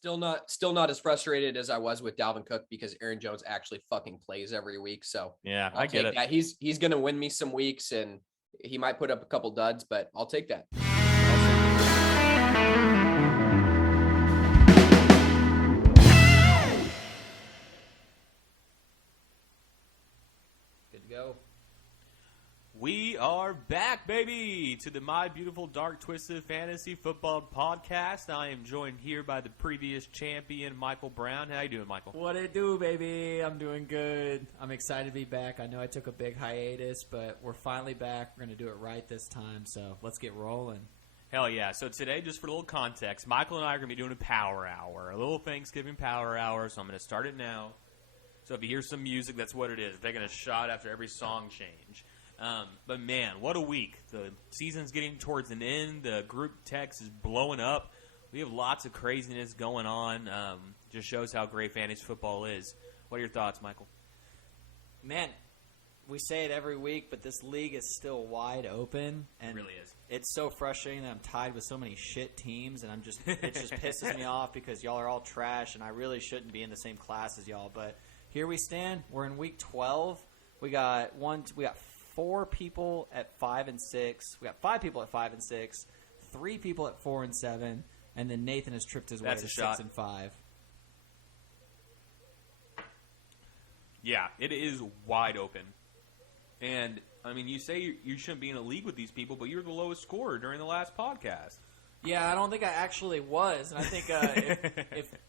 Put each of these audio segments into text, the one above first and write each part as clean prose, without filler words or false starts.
Still not as frustrated as I was with Dalvin Cook because Aaron Jones actually fucking plays every week. So yeah, I get it. That. He's going to win me some weeks and he might put up a couple duds, but I'll take that. Good to go. We are back, baby, to the My Beautiful Dark Twisted Fantasy Football Podcast. I am joined here by the previous champion, Michael Brown. How you doing, Michael? What it do, baby? I'm doing good. I'm excited to be back. I know I took a big hiatus, but we're finally back. We're going to do it right this time, so let's get rolling. Hell yeah. So today, just for a little context, Michael and I are going to be doing a power hour, a little Thanksgiving power hour, so I'm going to start it now. So if you hear some music, that's what it is. We're taking a shot after every song change. But man, what a week. The season's getting towards an end. The group text is blowing up. We have lots of craziness going on. Just shows how great fantasy football is. What are your thoughts, Michael? Man, we say it every week, but this league is still wide open. And it really is. It's so frustrating that I'm tied with so many shit teams, and it just pisses me off because y'all are all trash, and I really shouldn't be in the same class as y'all. But here we stand. We're in week 12. We got 4 people at 5 and 6. We got 5 people at 5 and 6, 3 people at 4 and 7, and then Nathan has tripped his way to 6 and 5. Yeah, it is wide open. And I mean, you say you shouldn't be in a league with these people, but you're the lowest scorer during the last podcast. Yeah, I don't think I actually was. And I think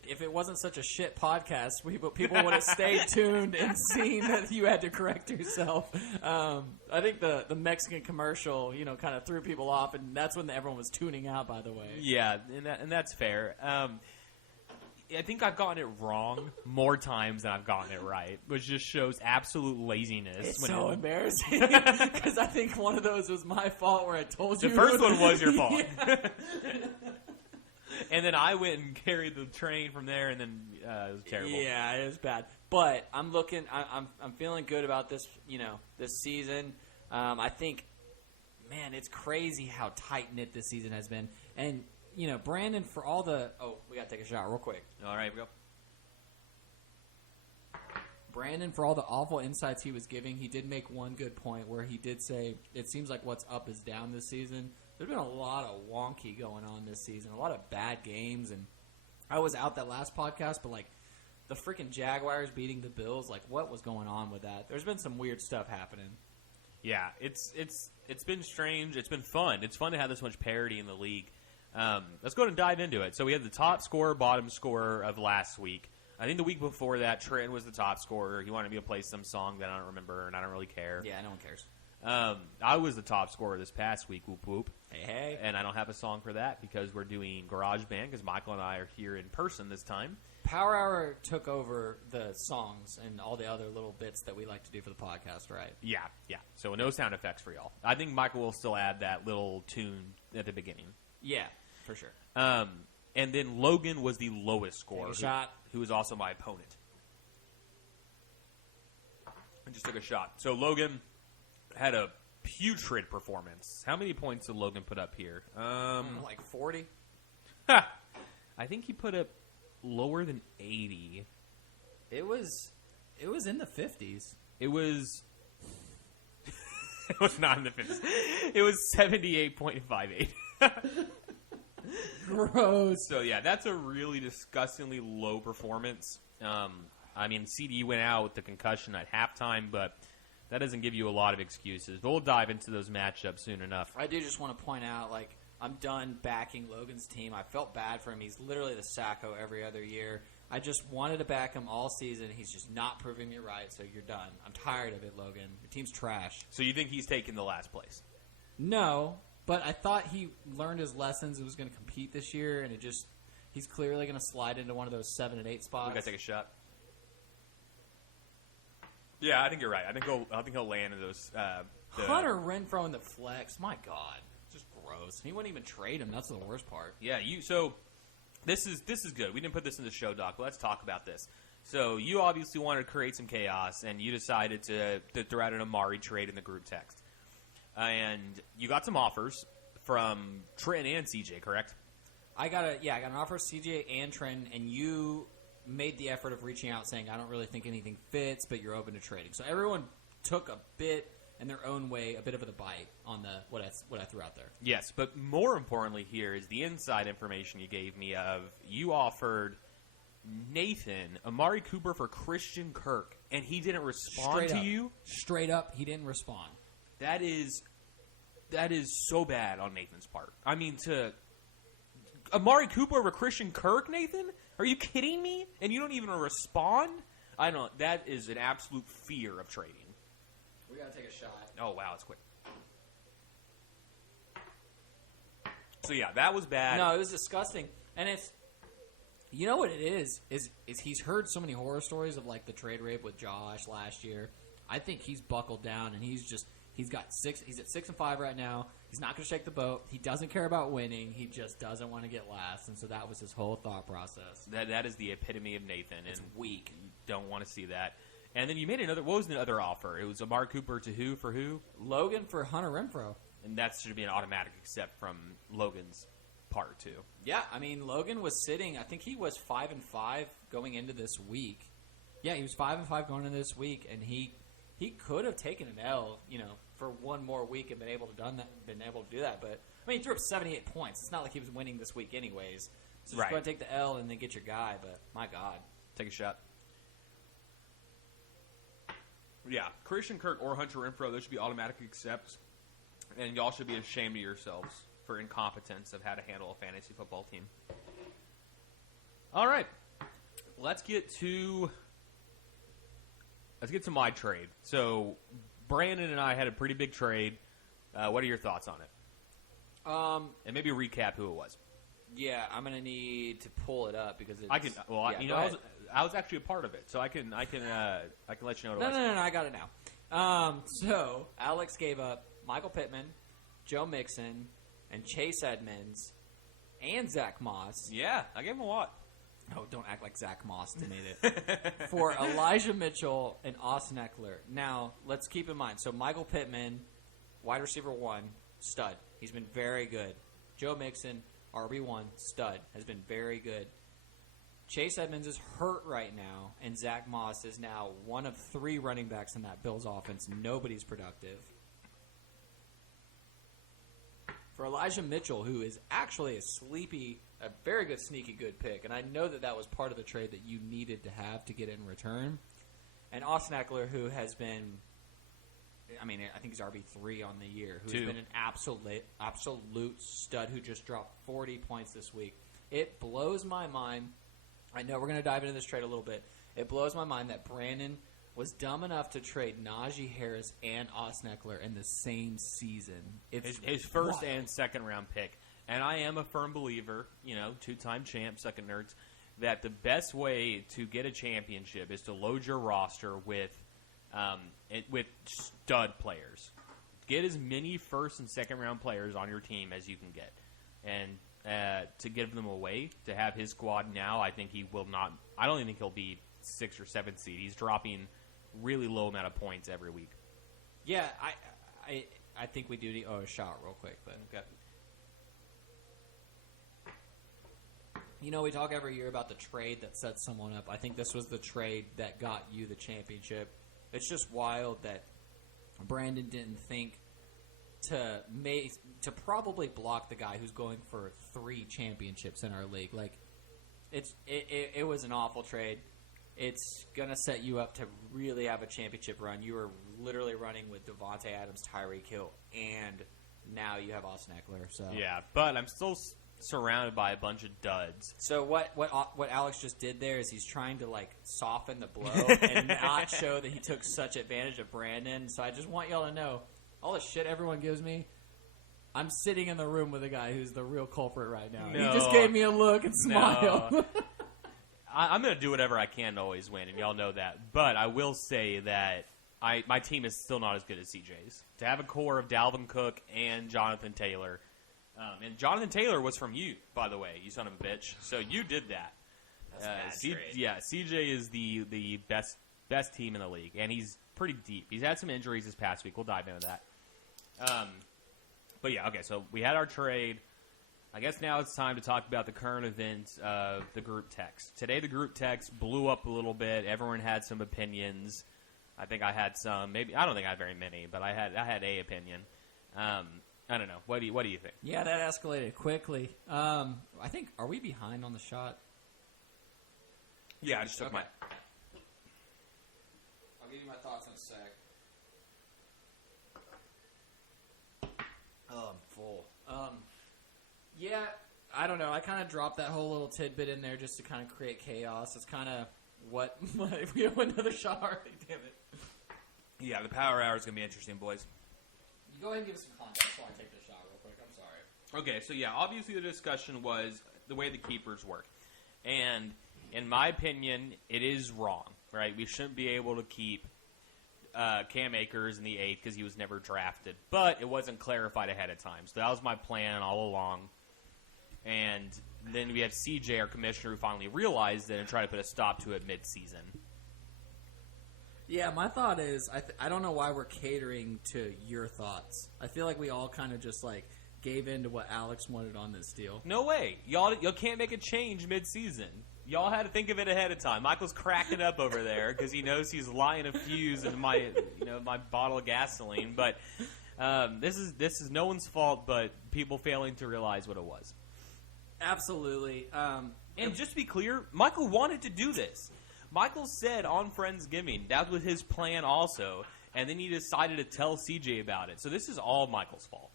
if it wasn't such a shit podcast, people would have stayed tuned and seen that you had to correct yourself. I think the Mexican commercial, kind of threw people off, and that's when everyone was tuning out, by the way. Yeah, and that's fair. I think I've gotten it wrong more times than I've gotten it right, which just shows absolute laziness. It's so embarrassing because I think one of those was my fault where I told you. The first one was your fault. Yeah. And then I went and carried the train from there, and then it was terrible. Yeah, it was bad. But I'm feeling good about this, this season. I think, man, it's crazy how tight-knit this season has been. And Brandon, for all the... Oh, we got to take a shot real quick. All right, we go. Brandon, for all the awful insights he was giving, he did make one good point where he did say, it seems like what's up is down this season. There's been a lot of wonky going on this season, a lot of bad games. And I was out that last podcast, but, the freaking Jaguars beating the Bills, what was going on with that? There's been some weird stuff happening. Yeah, it's been strange. It's been fun. It's fun to have this much parity in the league. Let's go ahead and dive into it. So we had the top scorer, bottom scorer of last week. I think the week before that, Trenton was the top scorer. He wanted me to play some song that I don't remember, and I don't really care. Yeah, no one cares. I was the top scorer this past week, whoop whoop. Hey. And I don't have a song for that because we're doing GarageBand because Michael and I are here in person this time. Power Hour took over the songs and all the other little bits that we like to do for the podcast, right? Yeah. So no sound effects for y'all. I think Michael will still add that little tune at the beginning. Yeah, for sure. And then Logan was the lowest scorer. Who was also my opponent. I just took a shot. So Logan had a putrid performance. How many points did Logan put up here? 40? I think he put up lower than 80. It was in the 50s. It was not in the 50s. It was 78.58. Gross. So, yeah, that's a really disgustingly low performance. CD went out with the concussion at halftime, but that doesn't give you a lot of excuses. But we'll dive into those matchups soon enough. I do just want to point out, I'm done backing Logan's team. I felt bad for him. He's literally the Sacco every other year. I just wanted to back him all season. He's just not proving me right, so you're done. I'm tired of it, Logan. Your team's trash. So you think he's taking the last place? No, but I thought he learned his lessons and was going to compete this year, and he's clearly going to slide into one of those 7 and 8 spots. We got to take a shot. Yeah, I think you're right. I think he'll land in those. Hunter Renfrow in the flex. My God, just gross. He wouldn't even trade him. That's the worst part. Yeah, So this is good. We didn't put this in the show doc, but let's talk about this. So you obviously wanted to create some chaos, and you decided to throw out an Amari trade in the group text, and you got some offers from Trent and CJ, correct? I got an offer of CJ and Trenton, and you made the effort of reaching out saying, I don't really think anything fits, but you're open to trading. So everyone took a bit in their own way, a bit of the bite on the what I threw out there. Yes, but more importantly here is the inside information you gave me of you offered Nathan Amari Cooper for Christian Kirk, and he didn't respond to you? Straight up, he didn't respond. That is so bad on Nathan's part. I mean, to Amari Cooper over Christian Kirk, Nathan? Are you kidding me? And you don't even respond? I don't. That is an absolute fear of trading. We gotta take a shot. Oh wow, it's quick. So yeah, that was bad. No, it was disgusting, and it's. You know what it is he's heard so many horror stories of like the trade rape with Josh last year. I think he's buckled down, and he's at 6-5 right now. He's not going to shake the boat. He doesn't care about winning. He just doesn't want to get last, and so that was his whole thought process. That is the epitome of Nathan. It's weak. You don't want to see that. And then you made another. What was the other offer? It was Amari Cooper to who for who? Logan for Hunter Renfrow. And that should be an automatic accept from Logan's part too. Yeah, I mean Logan was sitting. I think he was 5-5 going into this week. Yeah, he was 5-5 going into this week, and he could have taken an L, for one more week and been able to do that. But I mean, he threw up 78 points. It's not like he was winning this week anyways. So just go and take the L and then get your guy. But my God, take a shot. Yeah, Christian Kirk or Hunter Renfrow, those should be automatic accepts, and y'all should be ashamed of yourselves for incompetence of how to handle a fantasy football team. All right, let's get to my trade. So Brandon and I had a pretty big trade. What are your thoughts on it? And maybe recap who it was. Yeah, I'm gonna need to pull it up because I can. Well, I was actually a part of it, so I can let you know what it was. No, I got it now. So Alex gave up Michael Pittman, Joe Mixon, and Chase Edmonds, and Zach Moss. Yeah, I gave him a lot. Oh, don't act like Zach Moss to me. For Elijah Mitchell and Austin Eckler. Now, let's keep in mind. So Michael Pittman, wide receiver 1, stud. He's been very good. Joe Mixon, RB1, stud. Has been very good. Chase Edmonds is hurt right now, and Zach Moss is now one of 3 running backs in that Bills offense. Nobody's productive. For Elijah Mitchell, who is actually a very good, sneaky good pick, and I know that was part of the trade that you needed to have to get in return. And Austin Eckler, who has been, I think he's RB3 on the year, who's been an absolute stud, who just dropped 40 points this week. It blows my mind. I know we're going to dive into this trade a little bit. It blows my mind that Brandon was dumb enough to trade Najee Harris and Austin Eckler in the same season. It's his first and second round pick. And I am a firm believer, 2-time champ, second nerds, that the best way to get a championship is to load your roster with stud players. Get as many first and second round players on your team as you can get. And to give them away, to have his squad now, I think he will not. I don't even think he'll be 6th or 7th seed. He's dropping really low amount of points every week. Yeah, I think we do need a shot real quick, but okay. We talk every year about the trade that sets someone up. I think this was the trade that got you the championship. It's just wild that Brandon didn't think to probably block the guy who's going for 3 championships in our league. Like, it was an awful trade. It's going to set you up to really have a championship run. You were literally running with Devontae Adams, Tyreek Hill, and now you have Austin Eckler. So yeah, but I'm still surrounded by a bunch of duds. So what Alex just did there is he's trying to soften the blow and not show that he took such advantage of Brandon. So I just want y'all to know, all the shit everyone gives me, I'm sitting in the room with a guy who's the real culprit right now. No. He just gave me a look and smiled. No. I'm going to do whatever I can to always win, and y'all know that. But I will say that my team is still not as good as CJ's. To have a core of Dalvin Cook and Jonathan Taylor. And Jonathan Taylor was from you, by the way, you son of a bitch. So you did that. That's a bad trade. Yeah, CJ is the best team in the league, and he's pretty deep. He's had some injuries this past week. We'll dive into that. But yeah, okay, so we had our trade. I guess now it's time to talk about the current events of the group text. Today the group text blew up a little bit. Everyone had some opinions. I think I had some. Maybe I don't think I had very many, but I had a opinion. I don't know. What do you think? Yeah, that escalated quickly. I think, are we behind on the shot? Yeah, I just took my... I'll give you my thoughts in a sec. Oh, I'm full. Yeah, I don't know. I kind of dropped that whole little tidbit in there just to kind of create chaos. It's kind of what if we have another shot already, damn it. Yeah, the power hour is going to be interesting, boys. You go ahead and give us some context while I take this shot real quick. I'm sorry. Okay, so yeah, obviously the discussion was the way the keepers work. And in my opinion, it is wrong, right? We shouldn't be able to keep Cam Akers in the 8th because he was never drafted. But it wasn't clarified ahead of time. So that was my plan all along. And then we have CJ, our commissioner, who finally realized it and tried to put a stop to it mid-season. Yeah, my thought is, I don't know why we're catering to your thoughts. I feel like we all kind of just like gave in to what Alex wanted on this deal. No way. Y'all can't make a change mid-season. Y'all had to think of it ahead of time. Michael's cracking up over there because he knows he's lying a fuse in my bottle of gasoline. But this is no one's fault but people failing to realize what it was. Absolutely. And just to be clear, Michael wanted to do this. Michael said on Friendsgiving that was his plan also, and then he decided to tell CJ about it. So this is all Michael's fault.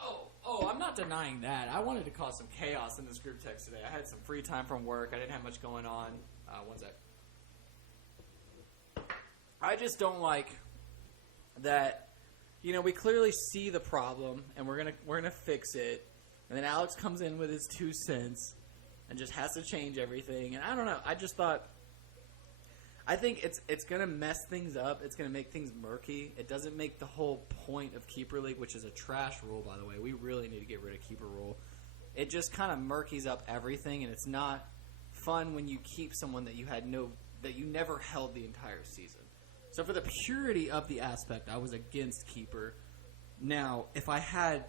Oh, I'm not denying that. I wanted to cause some chaos in this group text today. I had some free time from work. I didn't have much going on. One sec. I just don't like that. You know, we clearly see the problem, and we're gonna fix it. And then Alex comes in with his 2 cents and just has to change everything. And I don't know. I think it's going to mess things up. It's going to make things murky. It doesn't make the whole point of Keeper League, which is a trash rule, by the way. We really need to get rid of Keeper Rule. It just kind of murkies up everything, and it's not fun when you keep someone that you never held the entire season. So for the purity of the aspect, I was against Keeper. Now, if I had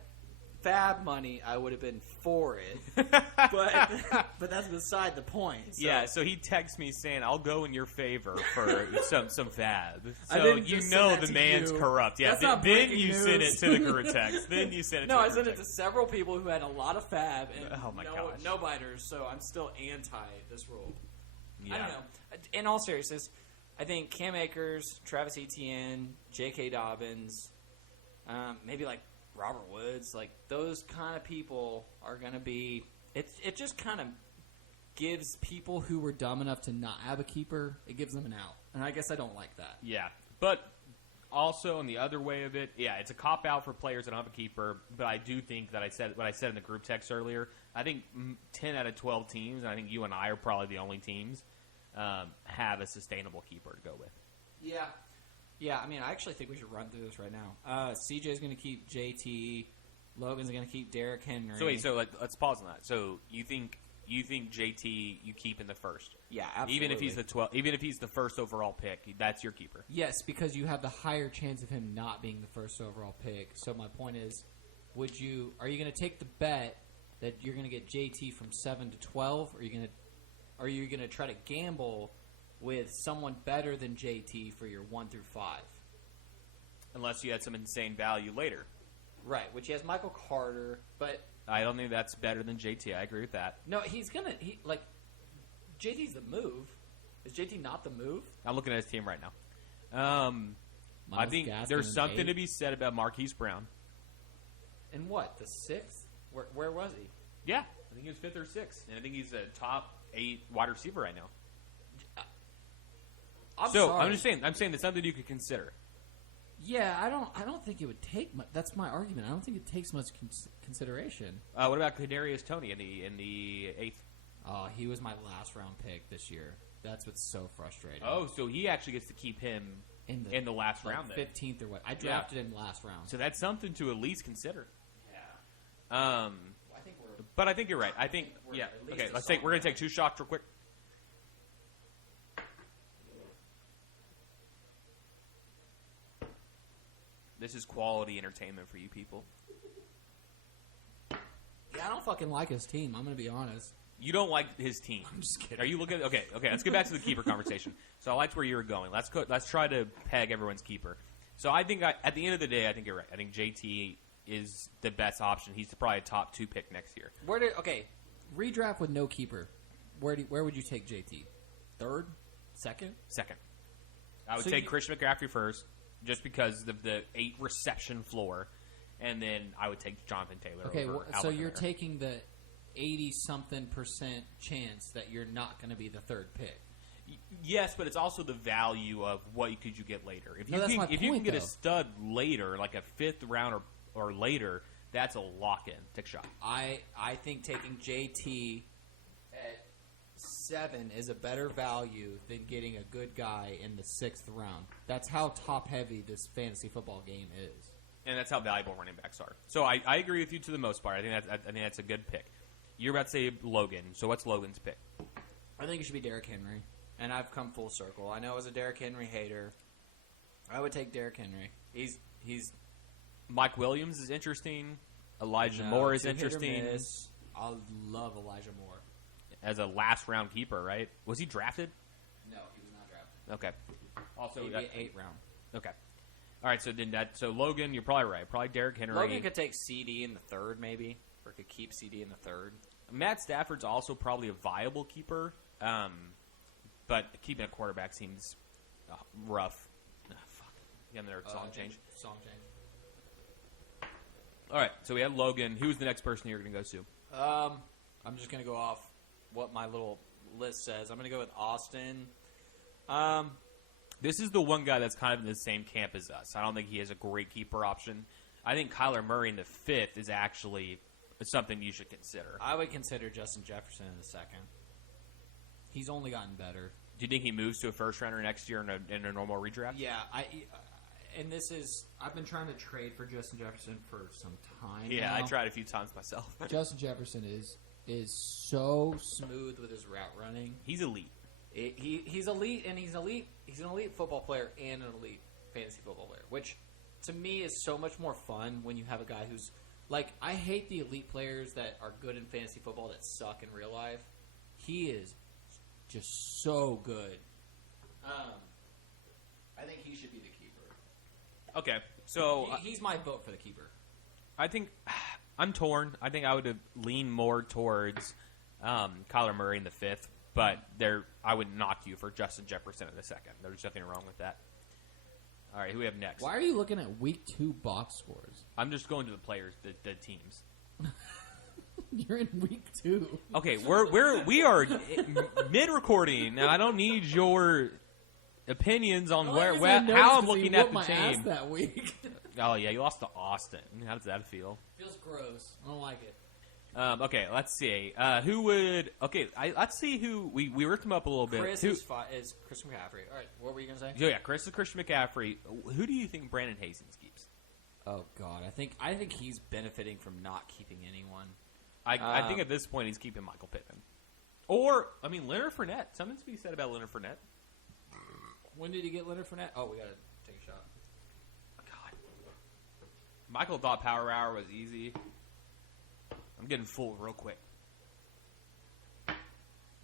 fab money, I would have been for it, but that's beside the point. So. Yeah, so he texts me saying, "I'll go in your favor for some fab." So you know the man's corrupt. Yeah, then you sent it to the group text. Then you sent it. No, I sent it to several people who had a lot of fab and gosh. no biters. So I'm still anti this rule. Yeah. I don't know. In all seriousness, I think Cam Akers, Travis Etienne, J.K. Dobbins, maybe like Robert Woods, like those kind of people are going to be it just kind of gives people who were dumb enough to not have a keeper, it gives them an out. And I guess I don't like that. Yeah. But also in the other way of it, yeah, it's a cop out for players that don't have a keeper, but I do think that what I said in the group text earlier, I think 10 out of 12 teams, and I think you and I are probably the only teams have a sustainable keeper to go with. Yeah. Yeah, I mean, I actually think we should run through this right now. CJ's going to keep JT. Logan's going to keep Derrick Henry. So wait, let's pause on that. So you think JT you keep in the first? Yeah, absolutely. Even if he's the 12, even if he's the first overall pick, that's your keeper. Yes, because you have the higher chance of him not being the first overall pick. So my point is, are you going to take the bet that you're going to get JT from 7 to 12, or are you going to try to gamble with someone better than JT for your 1 through 5? Unless you had some insane value later. Right, which he has Michael Carter, but I don't think that's better than JT. I agree with that. No, JT's the move. Is JT not the move? I'm looking at his team right now. I think there's something to be said about Marquise Brown. And what, the 6th? Where was he? Yeah, I think he was 5th or 6th, and I think he's a top 8 wide receiver right now. I'm sorry. I'm just saying. I'm saying that's something you could consider. Yeah, I don't think it would take much. That's my argument. I don't think it takes much consideration. What about Kadarius Toney in the 8th? Oh, he was my last round pick this year. That's what's so frustrating. Oh, so he actually gets to keep him in the last round, 15th or what? I drafted him last round. So that's something to at least consider. Yeah. But I think you're right. I think yeah. Okay, we're gonna take 2 shots real quick. This is quality entertainment for you people. Yeah, I don't fucking like his team. I'm going to be honest. You don't like his team. I'm just kidding. Are you looking? Okay. Let's get back to the keeper conversation. So I liked where you were going. Let's try to peg everyone's keeper. So I think at the end of the day, I think you're right. I think JT is the best option. He's probably a top 2 pick next year. Redraft with no keeper. Where would you take JT? Third? Second? Second. I would take Christian McCaffrey first, just because of the 8 reception floor, and then I would take Jonathan Taylor. Okay, over so Alvin you're Kamara. taking the 80-something% chance that you're not going to be the third pick. Yes, but it's also the value of what could you get later. If No, that's my you can point, get a though. stud later, like a 5th round or later, that's a lock-in. Take a shot. I think taking JT at 7 is a better value than getting a good guy in the 6th round. That's how top-heavy this fantasy football game is. And that's how valuable running backs are. So I agree with you to the most part. I think that's a good pick. You're about to say Logan. So what's Logan's pick? I think it should be Derrick Henry. And I've come full circle. I know I was a Derrick Henry hater. I would take Derrick Henry. He's Mike Williams is interesting. Elijah Moore is hit or interesting. miss. I love Elijah Moore. As a last-round keeper, right? Was he drafted? No, he was not drafted. Okay. Also, Maybe an 8th round. Okay. All right, so Logan, you're probably right. Probably Derrick Henry. Logan could take CD in the 3rd, maybe. Or could keep CD in the 3rd. Matt Stafford's also probably a viable keeper, but keeping a quarterback seems rough. Fuck. Again, their song change. Song change. All right, so we have Logan. Who's the next person you're going to go to? I'm just going to go off what my little list says. I'm going to go with Austin. This is the one guy that's kind of in the same camp as us. I don't think he has a great keeper option. I think Kyler Murray in the 5th is actually something you should consider. I would consider Justin Jefferson in the 2nd. He's only gotten better. Do you think he moves to a first rounder next year in a normal redraft? Yeah, I've been trying to trade for Justin Jefferson for some time. Yeah, now. I tried a few times myself. Justin Jefferson is so smooth with his route running. He's elite. He's elite, and he's an elite football player and an elite fantasy football player, which to me is so much more fun when you have a guy who's like, I hate the elite players that are good in fantasy football that suck in real life. He is just so good. I think he should be the keeper. Okay, so He's my vote for the keeper. I think I'm torn. I think I would lean more towards Kyler Murray in the 5th, but I would knock you for Justin Jefferson in the 2nd. There's nothing wrong with that. All right, who we have next? Why are you looking at week 2 box scores? I'm just going to the players, the teams. You're in week 2. Okay, we are mid recording, and I don't need your opinions on how I'm looking at the team. That week. Oh yeah, you lost to Austin. How does that feel? Feels gross. I don't like it. Okay, let's see. Who would? Okay, let's see who we worked him up a little bit. Chris is Christian McCaffrey. All right, what were you gonna say? Yeah, Chris is Christian McCaffrey. Who do you think Brandon Hastings keeps? Oh God, I think he's benefiting from not keeping anyone. I think at this point he's keeping Michael Pittman. Or Leonard Fournette. Something to be said about Leonard Fournette. When did he get Leonard Fournette? Oh, we gotta take a shot. God, Michael thought Power Hour was easy. I'm getting full real quick.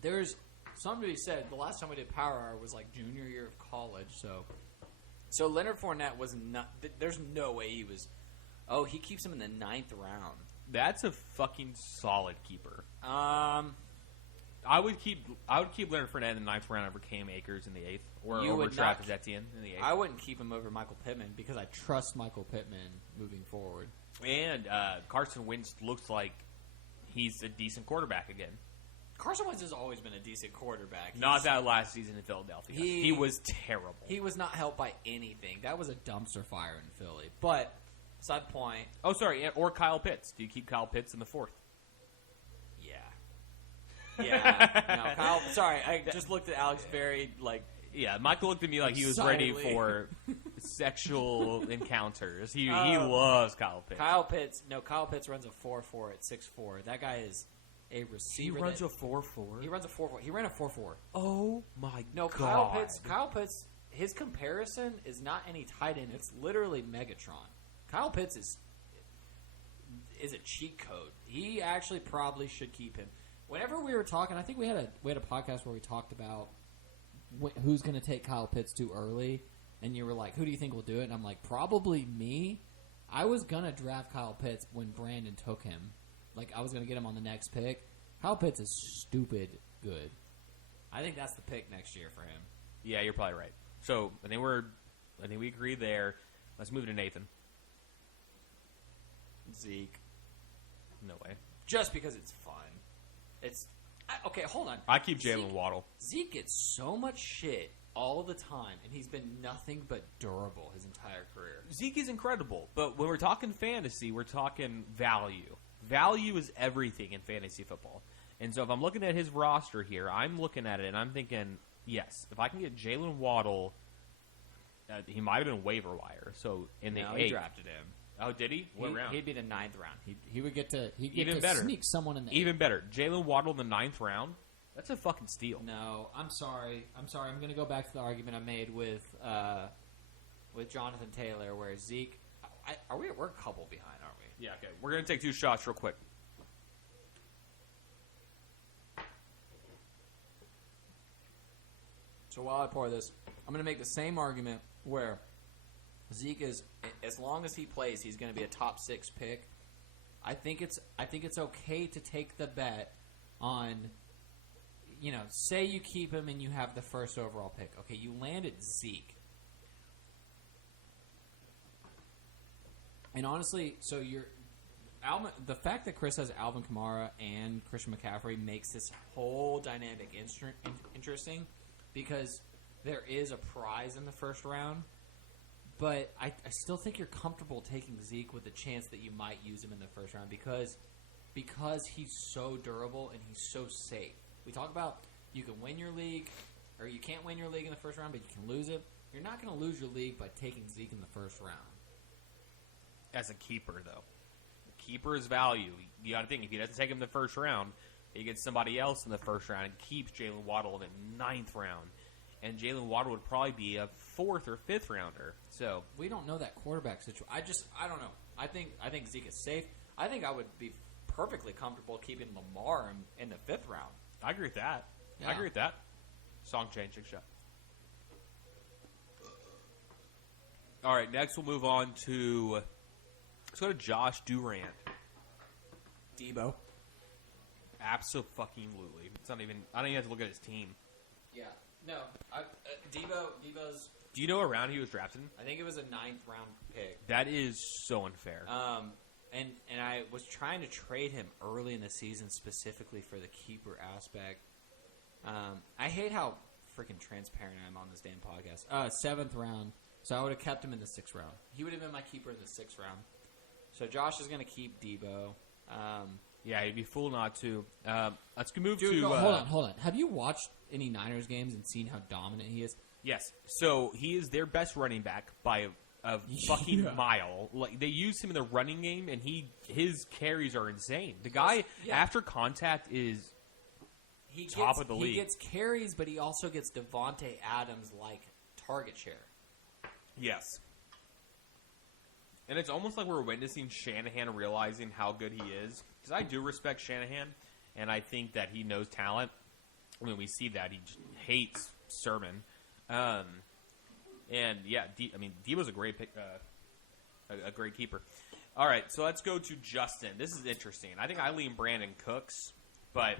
There's something to be said. The last time we did Power Hour was like junior year of college, so Leonard Fournette was not. There's no way he was. Oh, he keeps him in the 9th round. That's a fucking solid keeper. I would keep Leonard Fournette in the 9th round over Cam Akers in the 8th, or You over would Travis not- Etienne in the 8th. I wouldn't keep him over Michael Pittman because I trust Michael Pittman moving forward. And Carson Wentz looks like he's a decent quarterback again. Carson Wentz has always been a decent quarterback. Not that last season in Philadelphia. He was terrible. He was not helped by anything. That was a dumpster fire in Philly. But, side point. Oh, sorry, or Kyle Pitts. Do you keep Kyle Pitts in the 4th? Yeah. No, Kyle. Sorry, I just looked at Alex very Yeah, Michael looked at me like he was ready for sexual encounters. He loves Kyle Pitts. Kyle Pitts runs a 4.4 at 6'4". That guy is a receiver. He runs a 4.4. He runs a 4.4. He ran a 4.4. Oh my No, God. Kyle Pitts. His comparison is not any tight end. It's literally Megatron. Kyle Pitts is. is a cheat code. He actually probably should keep him. Whenever we were talking, I think we had a podcast where we talked about who's going to take Kyle Pitts too early, and you were like, who do you think will do it? And I'm like, probably me. I was going to draft Kyle Pitts when Brandon took him. Like, I was going to get him on the next pick. Kyle Pitts is stupid good. I think that's the pick next year for him. Yeah, you're probably right. So, I think we agree there. Let's move to Nathan. Zeke. No way. Just because it's fun. Okay, hold on. I keep Jalen Waddle. Zeke gets so much shit all the time, and he's been nothing but durable his entire career. Zeke is incredible, but when we're talking fantasy, we're talking value. Value is everything in fantasy football. And so if I'm looking at his roster here, I'm looking at it and I'm thinking, yes, if I can get Jalen Waddle, he might have been waiver wire. So in the he drafted him. Oh, did he? What round? He'd be the 9th round. He would get to sneak someone in there. Even better. Jalen Waddle in the 9th round. That's a fucking steal. No, I'm sorry. I'm going to go back to the argument I made with Jonathan Taylor, where Zeke. We're a couple behind, aren't we? Yeah. Okay. We're gonna take 2 shots real quick. So while I pour this, I'm going to make the same argument where Zeke is, as long as he plays, he's going to be a top 6 pick. I think it's okay to take the bet on, say you keep him and you have the first overall pick. Okay, you landed Zeke. And honestly, so the fact that Chris has Alvin Kamara and Christian McCaffrey makes this whole dynamic interesting. Because there is a prize in the first round, but I still think you're comfortable taking Zeke with the chance that you might use him in the first round because he's so durable and he's so safe. We talk about you can win your league, or you can't win your league in the first round, but you can lose it. You're not going to lose your league by taking Zeke in the first round. As a keeper, though. Keeper is value. You got to think, if he doesn't take him in the first round, he gets somebody else in the first round and keeps Jalen Waddle in the 9th round. And Jalen Waddle would probably be a 4th or 5th rounder. So we don't know that quarterback situation. I don't know. I think Zeke is safe. I think I would be perfectly comfortable keeping Lamar in the 5th round. I agree with that. Yeah. I agree with that. Song change, shot. All right, next we'll move on to let's go to Josh Durant. Debo. Abso-fucking-lutely. It's not even. I don't even have to look at his team. Yeah. No. Debo's. Do you know what round he was drafted in? I think it was a 9th round pick. That is so unfair. And I was trying to trade him early in the season specifically for the keeper aspect. I hate how freaking transparent I am on this damn podcast. 7th round. So I would have kept him in the 6th round. He would have been my keeper in the 6th round. So Josh is going to keep Debo. Yeah, he'd be fool not to. Let's move to... No, hold on. Have you watched any Niners games and seen how dominant he is? Yes. So he is their best running back by a fucking mile. Like, they use him in the running game, and his carries are insane. The guy, after contact, is top of the league. He gets carries, but he also gets Devontae Adams-like target share. Yes. And it's almost like we're witnessing Shanahan realizing how good he is. Because I do respect Shanahan, and I think that he knows talent. I mean, we see that. He just hates Sermon. And, yeah, Debo's a great pick, a great keeper. All right, so let's go to Justin. This is interesting. I think I lean Brandon Cooks, but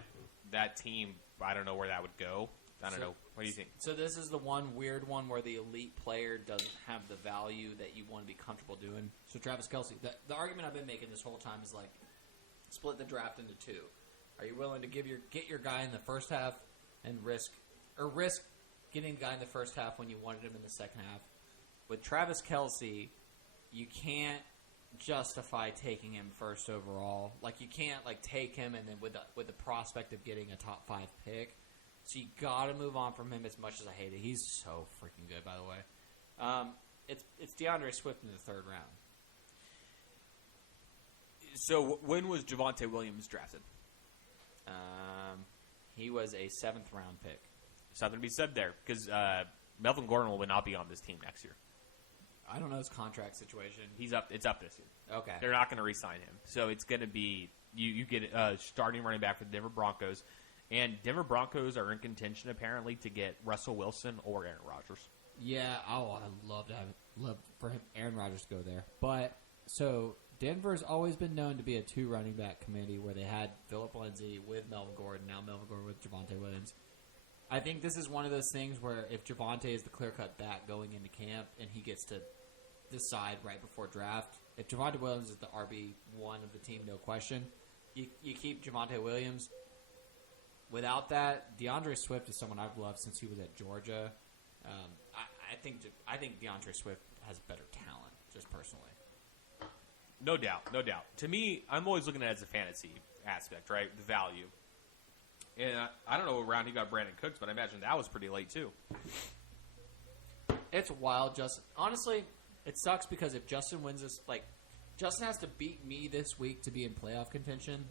that team, I don't know where that would go. I don't know. What do you think? So this is the one weird one where the elite player doesn't have the value that you want to be comfortable doing. So Travis Kelce, the argument I've been making this whole time is like, split the draft into 2. Are you willing to get your guy in the first half and risk getting the guy in the first half when you wanted him in the second half? With Travis Kelce, you can't justify taking him first overall. Like, you can't take him and then with the prospect of getting a top 5 pick. So you got to move on from him as much as I hate it. He's so freaking good, by the way. It's DeAndre Swift in the 3rd round. So when was Javonte Williams drafted? He was a 7th round pick. Something to be said there, because Melvin Gordon will not be on this team next year. I don't know his contract situation. It's up this year. Okay. They're not going to re-sign him. So it's going to be you get starting running back for the Denver Broncos. And Denver Broncos are in contention, apparently, to get Russell Wilson or Aaron Rodgers. Yeah, I'd love for Aaron Rodgers to go there. But, so, Denver's always been known to be a 2 running back committee where they had Phillip Lindsay with Melvin Gordon, now Melvin Gordon with Javonte Williams. I think this is one of those things where if Javonte is the clear-cut back going into camp and he gets to decide right before draft, if Javonte Williams is the RB1 of the team, no question, you keep Javonte Williams. Without that, DeAndre Swift is someone I've loved since he was at Georgia. I think DeAndre Swift has better talent, just personally. No doubt. To me, I'm always looking at it as a fantasy aspect, right? The value. And I don't know what round he got Brandon Cooks, but I imagine that was pretty late, too. It's wild, Justin. Honestly, it sucks because if Justin wins this, Justin has to beat me this week to be in playoff contention,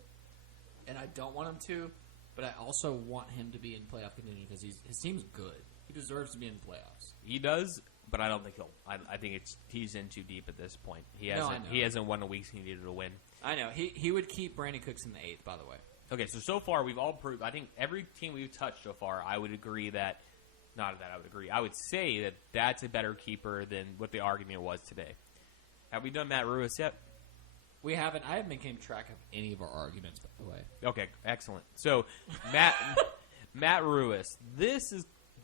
and I don't want him to, but I also want him to be in playoff contention because his team's good. He deserves to be in the playoffs. He does, but I don't think he'll. I think he's in too deep at this point. He hasn't won the weeks he needed to win. I know. He would keep Brandon Cooks in the 8th, by the way. Okay, so far we've all proved. I think every team we've touched so far, I would agree that. Not that I would agree. I would say that that's a better keeper than what the argument was today. Have we done Matt Ruiz yet? We haven't. I haven't been keeping track of any of our arguments, by the way. Okay, excellent. So Matt Ruiz, this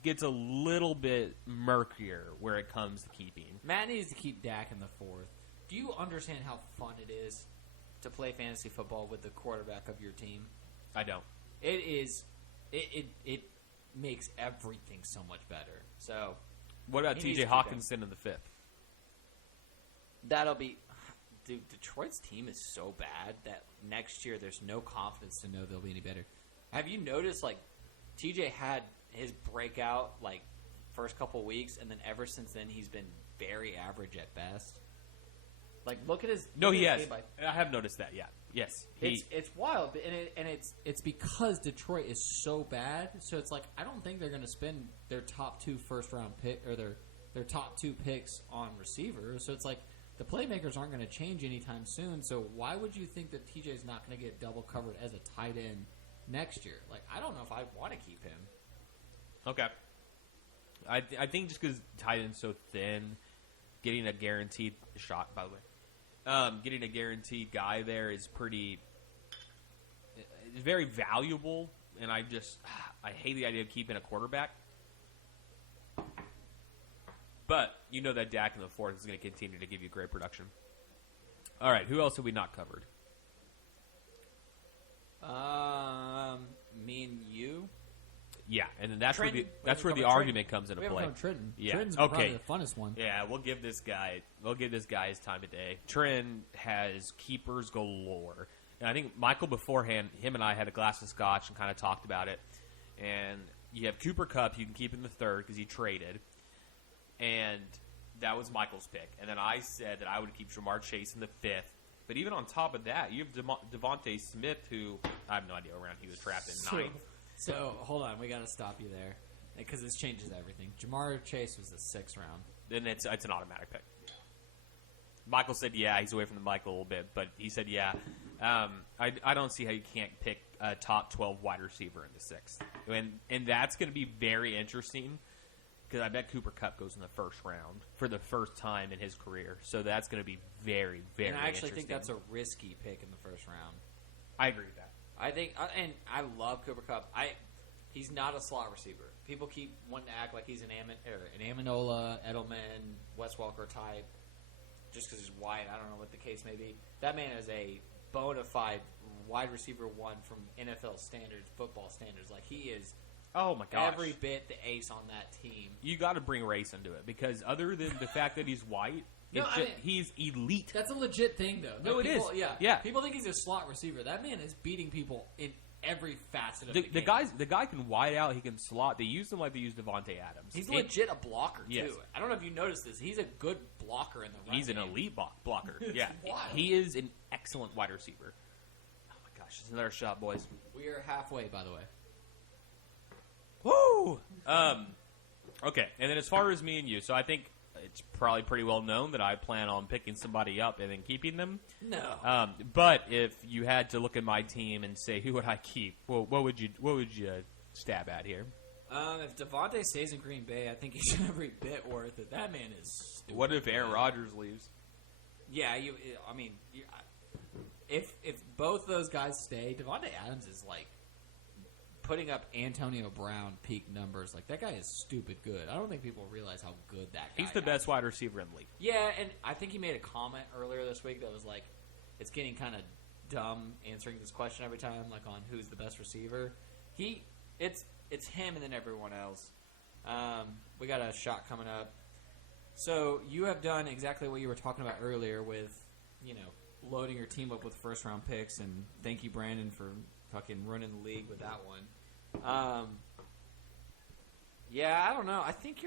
gets a little bit murkier where it comes to keeping. Matt needs to keep Dak in the 4th. Do you understand how fun it is to play fantasy football with the quarterback of your team? I don't. It is. It makes everything so much better. So, what about T.J. Hawkinson in the 5th? That'll be. Dude, Detroit's team is so bad that next year there's no confidence to know they'll be any better. Have you noticed, TJ had his breakout, first couple weeks, and then ever since then he's been very average at best? Look at his... No, he has. I have noticed that, yeah. Yes. It's wild, and it's because Detroit is so bad, so it's I don't think they're going to spend their top 2 first-round pick, or their top 2 picks on receivers, so it's the playmakers aren't going to change anytime soon, so why would you think that TJ's not going to get double covered as a tight end next year? I don't know if I want to keep him. Okay. I think just because tight end's so thin, getting a guaranteed shot, by the way, getting a guaranteed guy there is very valuable, and I hate the idea of keeping a quarterback. But you know that Dak in the 4th is going to continue to give you great production. All right, who else have we not covered? Me and you. Yeah, and then that's Trenton. where the argument comes into We play. haven't covered Trenton. Yeah, Trenton's okay. probably the funnest one. Yeah, we'll give this guy his time of day. Trenton has keepers galore. And I think Michael beforehand, him and I had a glass of scotch and kind of talked about it. And you have Cooper Kupp, you can keep in the 3rd because he traded. And that was Michael's pick. And then I said that I would keep Jamar Chase in the 5th. But even on top of that, you have Devontae Smith, who I have no idea what round he was drafted in 9th. So, hold on. We got to stop you there because this changes everything. Jamar Chase was the 6th round. Then it's an automatic pick. Michael said, yeah, he's away from the mic a little bit, but he said, yeah. I don't see how you can't pick a top 12 wide receiver in the 6th. And that's going to be very interesting. Because I bet Cooper Kupp goes in the 1st round for the first time in his career. So that's going to be very, very interesting. And I actually think that's a risky pick in the 1st round. I agree with that. I think, and I love Cooper Kupp. He's not a slot receiver. People keep wanting to act like he's an Amendola, Edelman, Wes Welker type just because he's white. I don't know what the case may be. That man is a bona fide wide receiver 1 from NFL standards, football standards. He is... Oh, my gosh. Every bit the ace on that team. You got to bring race into it because other than the fact that he's white, he's elite. That's a legit thing, though. No, it is. Yeah. People think he's a slot receiver. That man is beating people in every facet of the game. The guy can wide out. He can slot. They use him like they use Devontae Adams. He's legit a blocker, too. Yes. I don't know if you noticed this. He's a good blocker in the run He's an game. elite blocker. Yeah. wild. He is an excellent wide receiver. Oh, my gosh. It's another shot, boys. We are halfway, by the way. Woo! Okay, and then as far as me and you, so I think it's probably pretty well known that I plan on picking somebody up and then keeping them. No. But if you had to look at my team and say who would I keep, well, what would you stab at here? If Devontae stays in Green Bay, I think he's every bit worth it. That man is stupid. What if Aaron Rodgers leaves? Yeah, if both those guys stay, Devontae Adams is like putting up Antonio Brown peak numbers. Like, that guy is stupid good. I don't think people realize how good that guy is. He's the best wide receiver in the league. Yeah, and I think he made a comment earlier this week that was like, it's getting kind of dumb answering this question every time, like on who's the best receiver. It's him and then everyone else. We got a shot coming up. So you have done exactly what you were talking about earlier with, loading your team up with first-round picks, and thank you, Brandon, for fucking running the league with that one. Yeah, I don't know. I think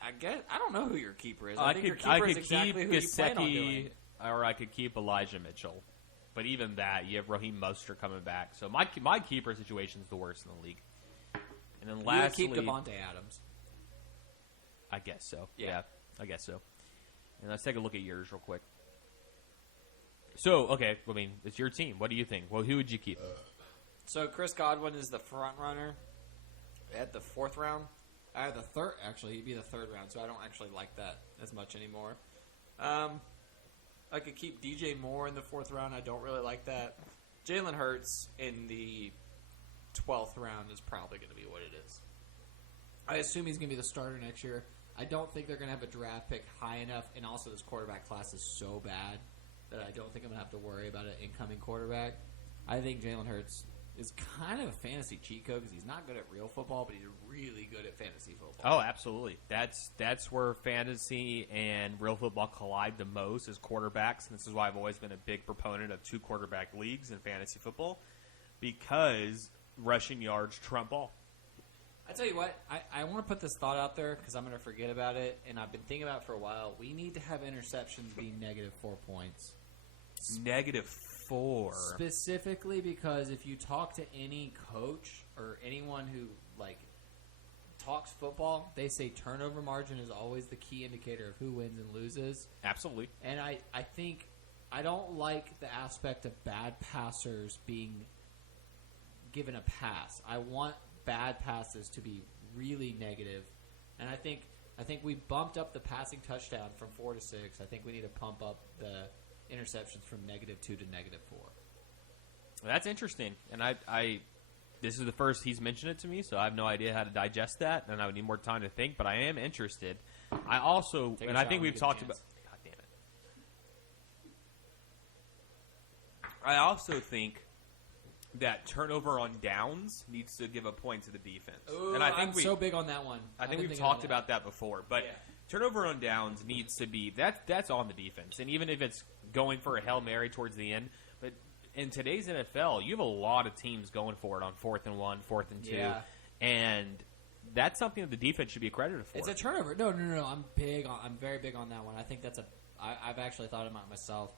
I don't know who your keeper is. I think your keeper is exactly who you plan on doing. Or I could keep Elijah Mitchell. But even that, you have Raheem Mostert coming back. So my keeper situation is the worst in the league. And then lastly, you would keep Devontae Adams. I guess so. Yeah, I guess so. And let's take a look at yours real quick. So, okay, I mean, it's your team. What do you think? Well, who would you keep? So Chris Godwin is the front runner at the 4th round. The third, actually, he'd be the 3rd round, so I don't actually like that as much anymore. I could keep DJ Moore in the 4th round. I don't really like that. Jalen Hurts in the 12th round is probably going to be what it is. I assume he's going to be the starter next year. I don't think they're going to have a draft pick high enough, and also this quarterback class is so bad that I don't think I'm going to have to worry about an incoming quarterback. I think Jalen Hurts is kind of a fantasy cheat code because he's not good at real football, but he's really good at fantasy football. Oh, absolutely. That's where fantasy and real football collide the most as quarterbacks. And this is why I've always been a big proponent of 2 quarterback leagues in fantasy football, because rushing yards trump all. I tell you what, I want to put this thought out there because I'm going to forget about it, and I've been thinking about it for a while. We need to have interceptions be -4 points. -4. Specifically because if you talk to any coach or anyone who talks football, they say turnover margin is always the key indicator of who wins and loses. Absolutely. And I think I don't like the aspect of bad passers being given a pass. I want bad passes to be really negative, and I think we bumped up the passing touchdown from 4 to 6. I think we need to pump up the interceptions from -2 to -4. That's interesting, and I this is the first he's mentioned it to me, so I have no idea how to digest that, and I would need more time to think. But I am interested. I also, and I think we've talked about. God damn it! I also think that turnover on downs needs to give a point to the defense. Ooh, and I think I'm so big on that one. I think we've talked about that before, but turnover on downs needs to be that's on the defense. And even if it's going for a Hail Mary towards the end, but in today's NFL, you have a lot of teams going for it on 4th and 1, 4th and 2, and that's something that the defense should be accredited for. It's a turnover. No. I'm very big on that one. I think I've actually thought about it myself.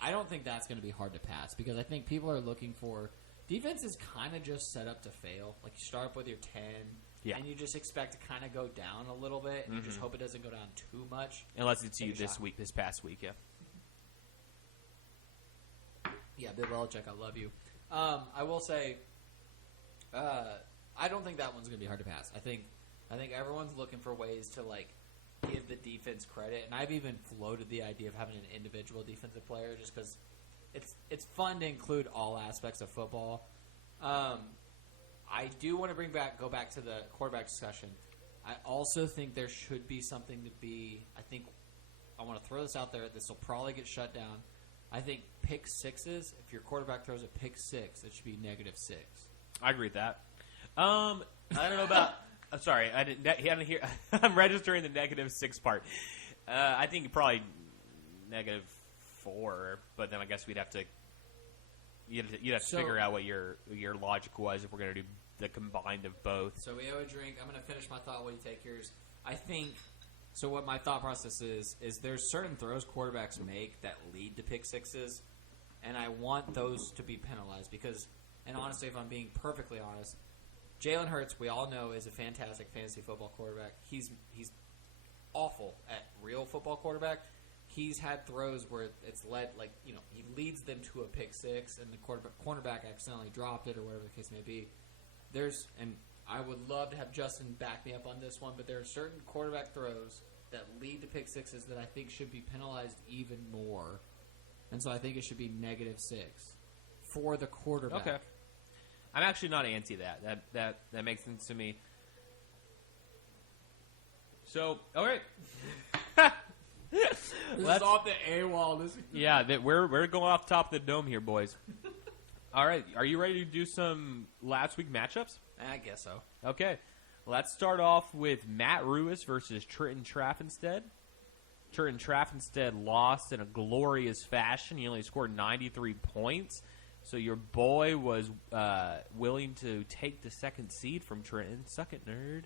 I don't think that's going to be hard to pass because I think people are looking for defense is kind of just set up to fail. Like, you start up with your 10, and you just expect to kind of go down a little bit, and you just hope it doesn't go down too much. Unless it's you this past week, Yeah, Bill Belichick, I love you. I will say, I don't think that one's going to be hard to pass. I think everyone's looking for ways to give the defense credit, and I've even floated the idea of having an individual defensive player just because it's fun to include all aspects of football. I do want to go back to the quarterback discussion. I also think there should be something to be. I want to throw this out there. This will probably get shut down. I think pick sixes. If your quarterback throws a pick 6, it should be -6. I agree with that. I don't know about. I'm sorry, I didn't hear. I'm registering the -6 part. I think probably -4, but then I guess we'd have to. You'd have to figure out what your logic was if we're going to do the combined of both. So we have a drink. I'm going to finish my thought while you take yours. I think. So what my thought process is there's certain throws quarterbacks make that lead to pick 6s, and I want those to be penalized because, and honestly, if I'm being perfectly honest, Jalen Hurts, we all know, is a fantastic fantasy football quarterback. He's awful at real football quarterback. He's had throws where it's led, he leads them to a pick six, and the cornerback accidentally dropped it or whatever the case may be. And I would love to have Justin back me up on this one, but there are certain quarterback throws that lead to pick sixes that I think should be penalized even more. And so I think it should be -6 for the quarterback. Okay. I'm actually not anti that. That makes sense to me. So, all right. This is off the AWOL. Yeah, we're going off top of the dome here, boys. All right, are you ready to do some last week matchups? I guess so. Okay, let's start off with Matt Ruiz versus Trenton Traffinstead. Trenton Traffinstead lost in a glorious fashion. He only scored 93 points. So your boy was willing to take the second seed from Trenton. Suck it, nerd.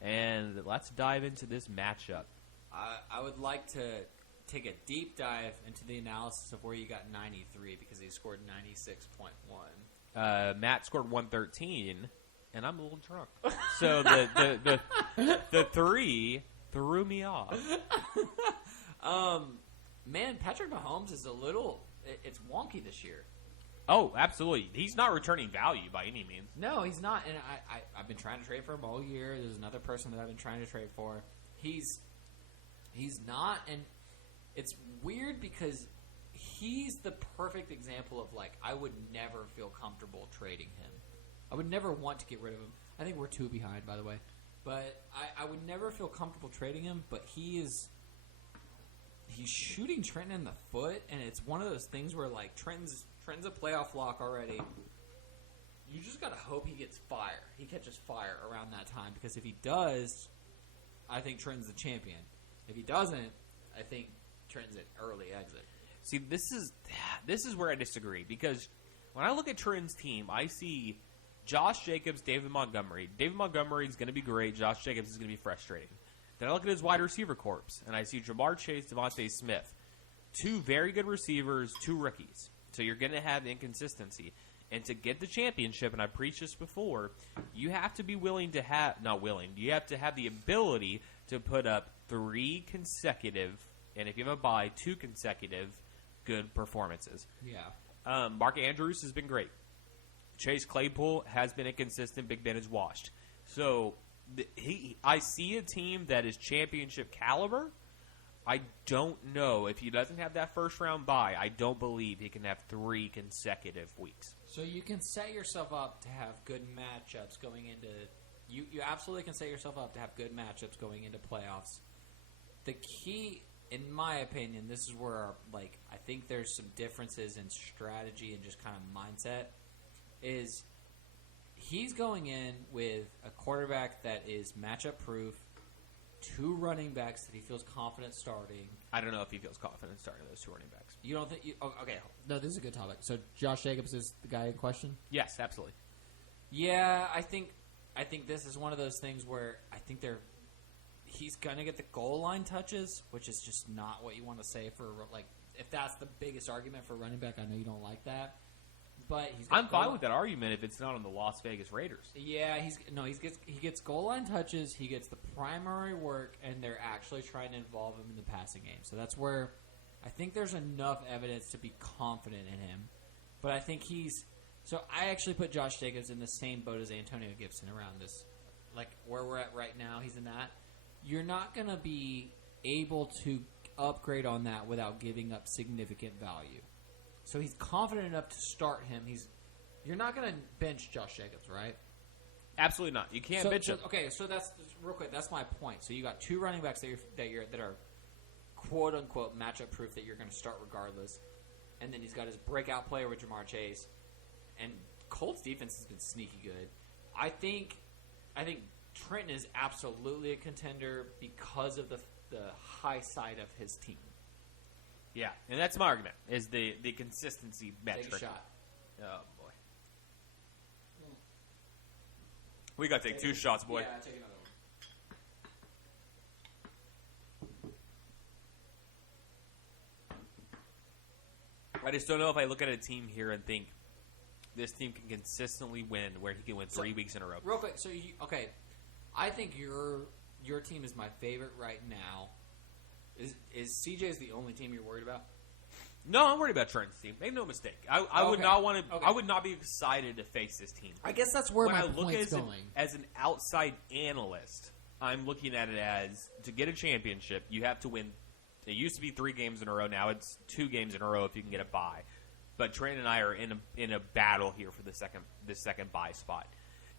And let's dive into this matchup. I would like to take a deep dive into the analysis of where you got 93 because he scored 96.1. Matt scored 113, and I'm a little drunk. So the 3 threw me off. Man, Patrick Mahomes is it's wonky this year. Oh, absolutely. He's not returning value by any means. No, he's not. And I've been trying to trade for him all year. There's another person that I've been trying to trade for. He's not, and it's weird because he's the perfect example of, I would never feel comfortable trading him. I would never want to get rid of him. I think we're 2 behind, by the way. But I would never feel comfortable trading him, but he's shooting Trenton in the foot, and it's one of those things where, Trenton's a playoff lock already. You just got to hope he gets fire. He catches fire around that time, because if he does, I think Trenton's the champion. If he doesn't, I think Trenton's an early exit. See, this is where I disagree, because when I look at Trenton's team, I see Josh Jacobs, David Montgomery. David Montgomery is going to be great. Josh Jacobs is going to be frustrating. Then I look at his wide receiver corps, and I see Jamar Chase, Devontae Smith. 2 very good receivers, 2 rookies. So you're going to have inconsistency. And to get the championship, and I preached this before, you have to be willing to have, you have to have the ability to put up 3 consecutive, and if you have a bye, 2 consecutive good performances. Yeah. Mark Andrews has been great. Chase Claypool has been inconsistent. Big Ben is washed. So I see a team that is championship caliber. I don't know. If he doesn't have that first round bye, I don't believe he can have 3 consecutive weeks. So you can set yourself up to have good matchups going into you absolutely can set yourself up to have good matchups going into playoffs. The key, in my opinion, this is where I think there's some differences in strategy and just kind of mindset, is he's going in with a quarterback that is matchup proof, 2 running backs that he feels confident starting. I don't know if he feels confident starting those 2 running backs. You don't think? Okay. No, this is a good topic. So Josh Jacobs is the guy in question? Yes, absolutely. Yeah, I think this is one of those things where I think he's gonna get the goal line touches, which is just not what you want to say for if that's the biggest argument for running back. I know you don't like that, but I'm fine with that argument if it's not on the Las Vegas Raiders. Yeah, he gets goal line touches, he gets the primary work, and they're actually trying to involve him in the passing game. So that's where I think there's enough evidence to be confident in him. But I think so I actually put Josh Jacobs in the same boat as Antonio Gibson around this, where we're at right now. He's in that. You're not going to be able to upgrade on that without giving up significant value. So he's confident enough to start him. You're not going to bench Josh Jacobs, right? Absolutely not. You can't bench him. Okay, so that's real quick. That's my point. So you got 2 running backs that are quote unquote matchup proof that you're going to start regardless, and then he's got his breakout player with Jamar Chase, and Colts defense has been sneaky good. I think Trenton is absolutely a contender because of the high side of his team. Yeah, and that's my argument, is the consistency metric. Take a shot. Oh, boy. We got to take 2 shots, boy. Yeah, take another one. I just don't know if I look at a team here and think this team can consistently win, where he can win 3 weeks in a row. Real quick, so I think your team is my favorite right now. Is CJ's the only team you're worried about? No, I'm worried about Trent's team. Make no mistake. I would not want to. Okay. I would not be excited to face this team. I guess that's where when my I look point's at going. as an outside analyst, I'm looking at it as to get a championship, you have to win. It used to be 3 games in a row. Now it's 2 games in a row if you can get a bye. But Trent and I are in a battle here for the second bye spot.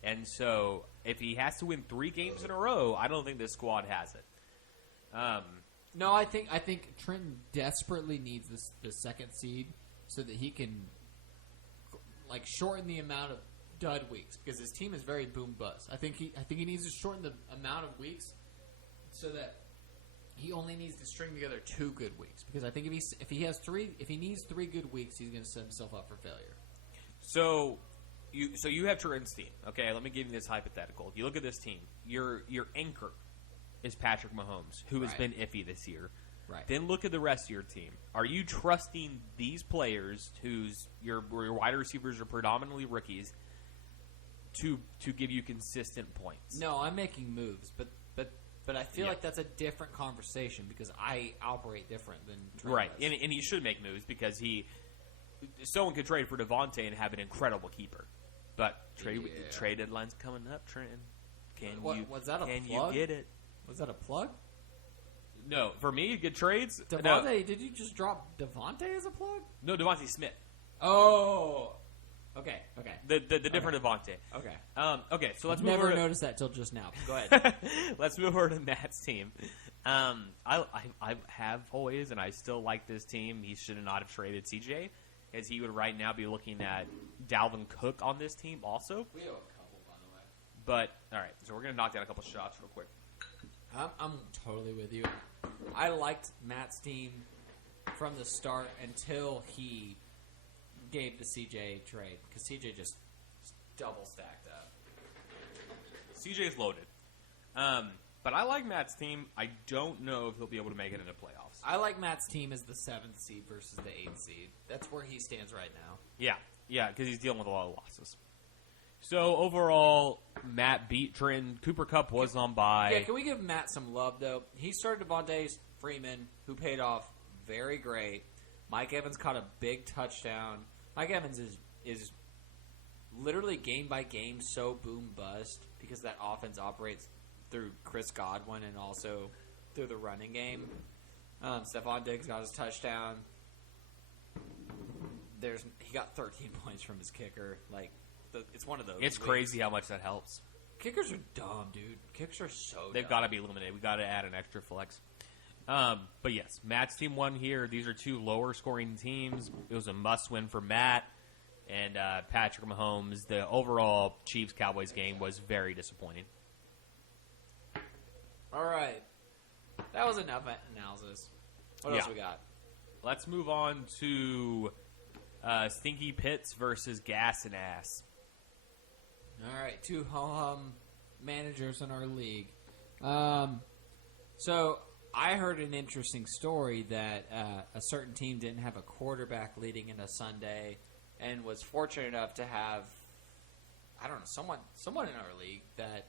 And so if he has to win 3 games in a row, I don't think this squad has it. No, I think Trenton desperately needs the second seed so that he can shorten the amount of dud weeks, because his team is very boom bust. I think he needs to shorten the amount of weeks so that he only needs to string together 2 good weeks. Because I think if he needs 3 good weeks, he's going to set himself up for failure. So you have Trent's team. Okay, let me give you this hypothetical. You look at this team. Your anchor is Patrick Mahomes, who has been iffy this year. Right. Then look at the rest of your team. Are you trusting these players, your wide receivers are predominantly rookies, to give you consistent points? No, I'm making moves, but I feel like that's a different conversation because I operate different than Trent right, does. and he should make moves because someone could trade for Devontae and have an incredible keeper, but trade deadline's coming up. Trent, was that a can plug? you get it? Was that a plug? No, for me, good trades. Devontae, No, did you just drop Devontae as a plug? no Devontae Smith, Oh, okay. the different Devontae. Okay. Okay, so let's I've move never over to, noticed that till just now. Go ahead. let's move over to Matt's team. I have always, and I still like this team. He should not have traded CJ, as he would right now be looking at Dalvin Cook on this team also. We have a couple, by the way. But, all right, so we're going to knock down a couple shots real quick. I'm totally with you. I liked Matt's team from the start until he gave the CJ trade, because CJ just double stacked up. CJ's loaded. But I like Matt's team. I don't know if he'll be able to make it into playoffs. I like Matt's team as the 7th seed versus the 8th seed. That's where he stands right now. Yeah, because he's dealing with a lot of losses. So, overall, Matt beat Trenton. Cooper Kupp was on bye. Yeah, can we give Matt some love, though? He started Devontae Freeman, who paid off very great. Mike Evans caught a big touchdown. Mike Evans is literally game by game so boom bust because that offense operates through Chris Godwin and also through the running game. Stephon Diggs got his touchdown. He got 13 points from his kicker. It's one of those. It's crazy how much that helps. Kickers are dumb, dude. Kickers are so dumb. They've got to be eliminated. We've got to add an extra flex. But yes, Matt's team won here. These are 2 lower scoring teams. It was a must win for Matt and Patrick Mahomes. The overall Chiefs-Cowboys game was very disappointing. All right. That was enough analysis. What else we got? Let's move on to Stinky Pits versus Gas and Ass. All right, 2 ho-hum managers in our league. So I heard an interesting story that a certain team didn't have a quarterback leading into Sunday and was fortunate enough to have, I don't know, someone in our league that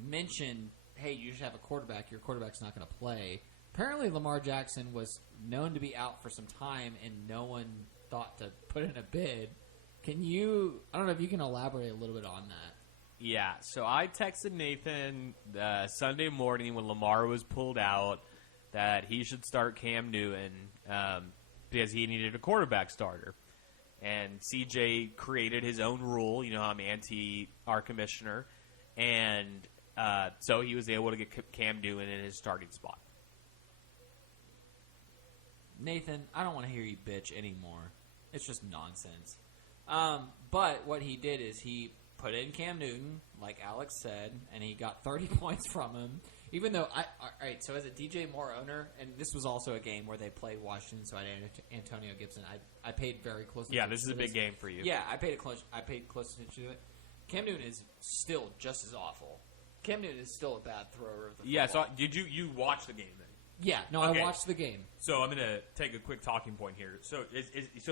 mentioned, hey, you should have a quarterback. Your quarterback's not going to play. Apparently Lamar Jackson was known to be out for some time, and no one thought to put in a bid. I don't know if you can elaborate a little bit on that. Yeah, so I texted Nathan Sunday morning when Lamar was pulled out that he should start Cam Newton because he needed a quarterback starter. And CJ created his own rule. You know, I'm anti our commissioner. And so he was able to get Cam Newton in his starting spot. Nathan, I don't want to hear you bitch anymore. It's just nonsense. But what he did is he put in Cam Newton, like Alex said, and he got 30 points from him. Even though, all right, so as a DJ Moore owner, and this was also a game where they played Washington, so I had Antonio Gibson. I paid very close attention. Yeah, this is a big game for you. Yeah, I paid close attention to it. Cam Newton is still just as awful. Cam Newton is still a bad thrower of the football. Yeah, so did you watch the game then? Yeah, no, Okay. I watched the game. So I'm going to take a quick talking point here. So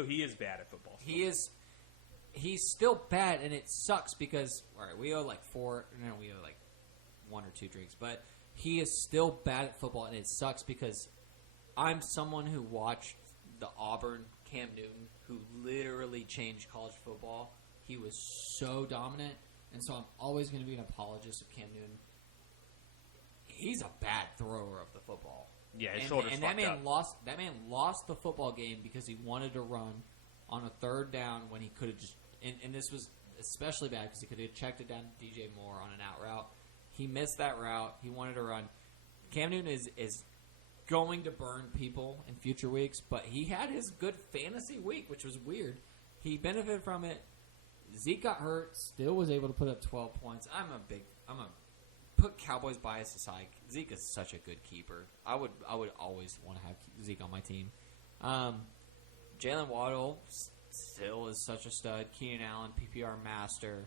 he is bad at football. He is. he's still bad, and it sucks because all right, we owe like 1 or 2 drinks, but he is still bad at football, and it sucks because I'm someone who watched the Auburn Cam Newton, who literally changed college football. He was so dominant, and so I'm always going to be an apologist of Cam Newton. He's a bad thrower of the football. Yeah, his shoulders and fucked that man up. That man lost the football game because he wanted to run on a third down when he could have just. And this was especially bad because he could have checked it down to DJ Moore on an out route. He missed that route. He wanted to run. Cam Newton is going to burn people in future weeks, but he had his good fantasy week, which was weird. He benefited from it. Zeke got hurt, still was able to put up 12 points. Put Cowboys bias aside. Zeke is such a good keeper. I would always want to have Zeke on my team. Jalen Waddle still is such a stud. Keenan Allen, PPR master.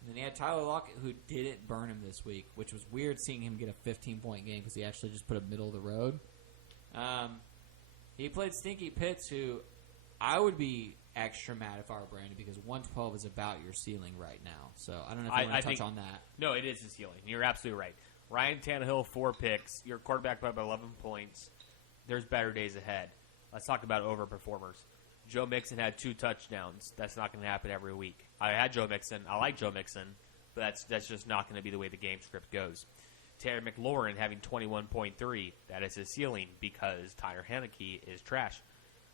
And then he had Tyler Lockett, who didn't burn him this week, which was weird seeing him get a 15-point game because he actually just put a middle of the road. He played Stinky Pitts, who I would be extra mad if I were Brandon because 112 is about your ceiling right now. So I don't know if you want to touch on that. No, it is the ceiling. You're absolutely right. Ryan Tannehill, 4 picks. Your quarterback put up 11 points. There's better days ahead. Let's talk about overperformers. Joe Mixon had 2 touchdowns. That's not going to happen every week. I had Joe Mixon. I like Joe Mixon, but that's just not going to be the way the game script goes. Terry McLaurin having 21.3. That is his ceiling because Tyler Haneke is trash.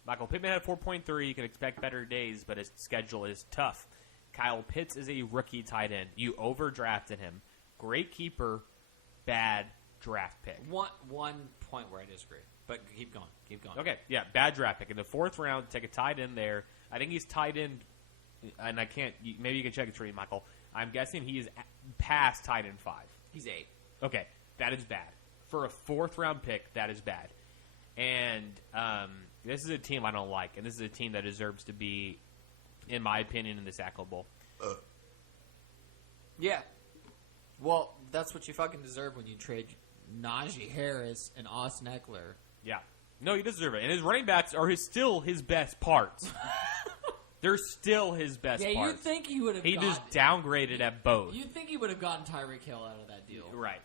Michael Pittman had 4.3. You can expect better days, but his schedule is tough. Kyle Pitts is a rookie tight end. You overdrafted him. Great keeper, bad draft pick. One point where I disagree, but keep going. Okay, yeah, bad draft pick. In the 4th round, take a tight end there. I think he's tight end, and I can't, maybe you can check it for me, Michael. I'm guessing he is past tight end 5. He's 8. Okay, that is bad. For a 4th round pick, that is bad. And this is a team I don't like, and this is a team that deserves to be, in my opinion, in the Sackle Bowl. Yeah. Well, that's what you fucking deserve when you trade Najee Harris and Austin Eckler. Yeah. No, you deserve it. And his running backs are still his best parts. They're still his best parts. Yeah, you'd think he would have just downgraded at both. You'd think he would have gotten Tyreek Hill out of that deal. Right.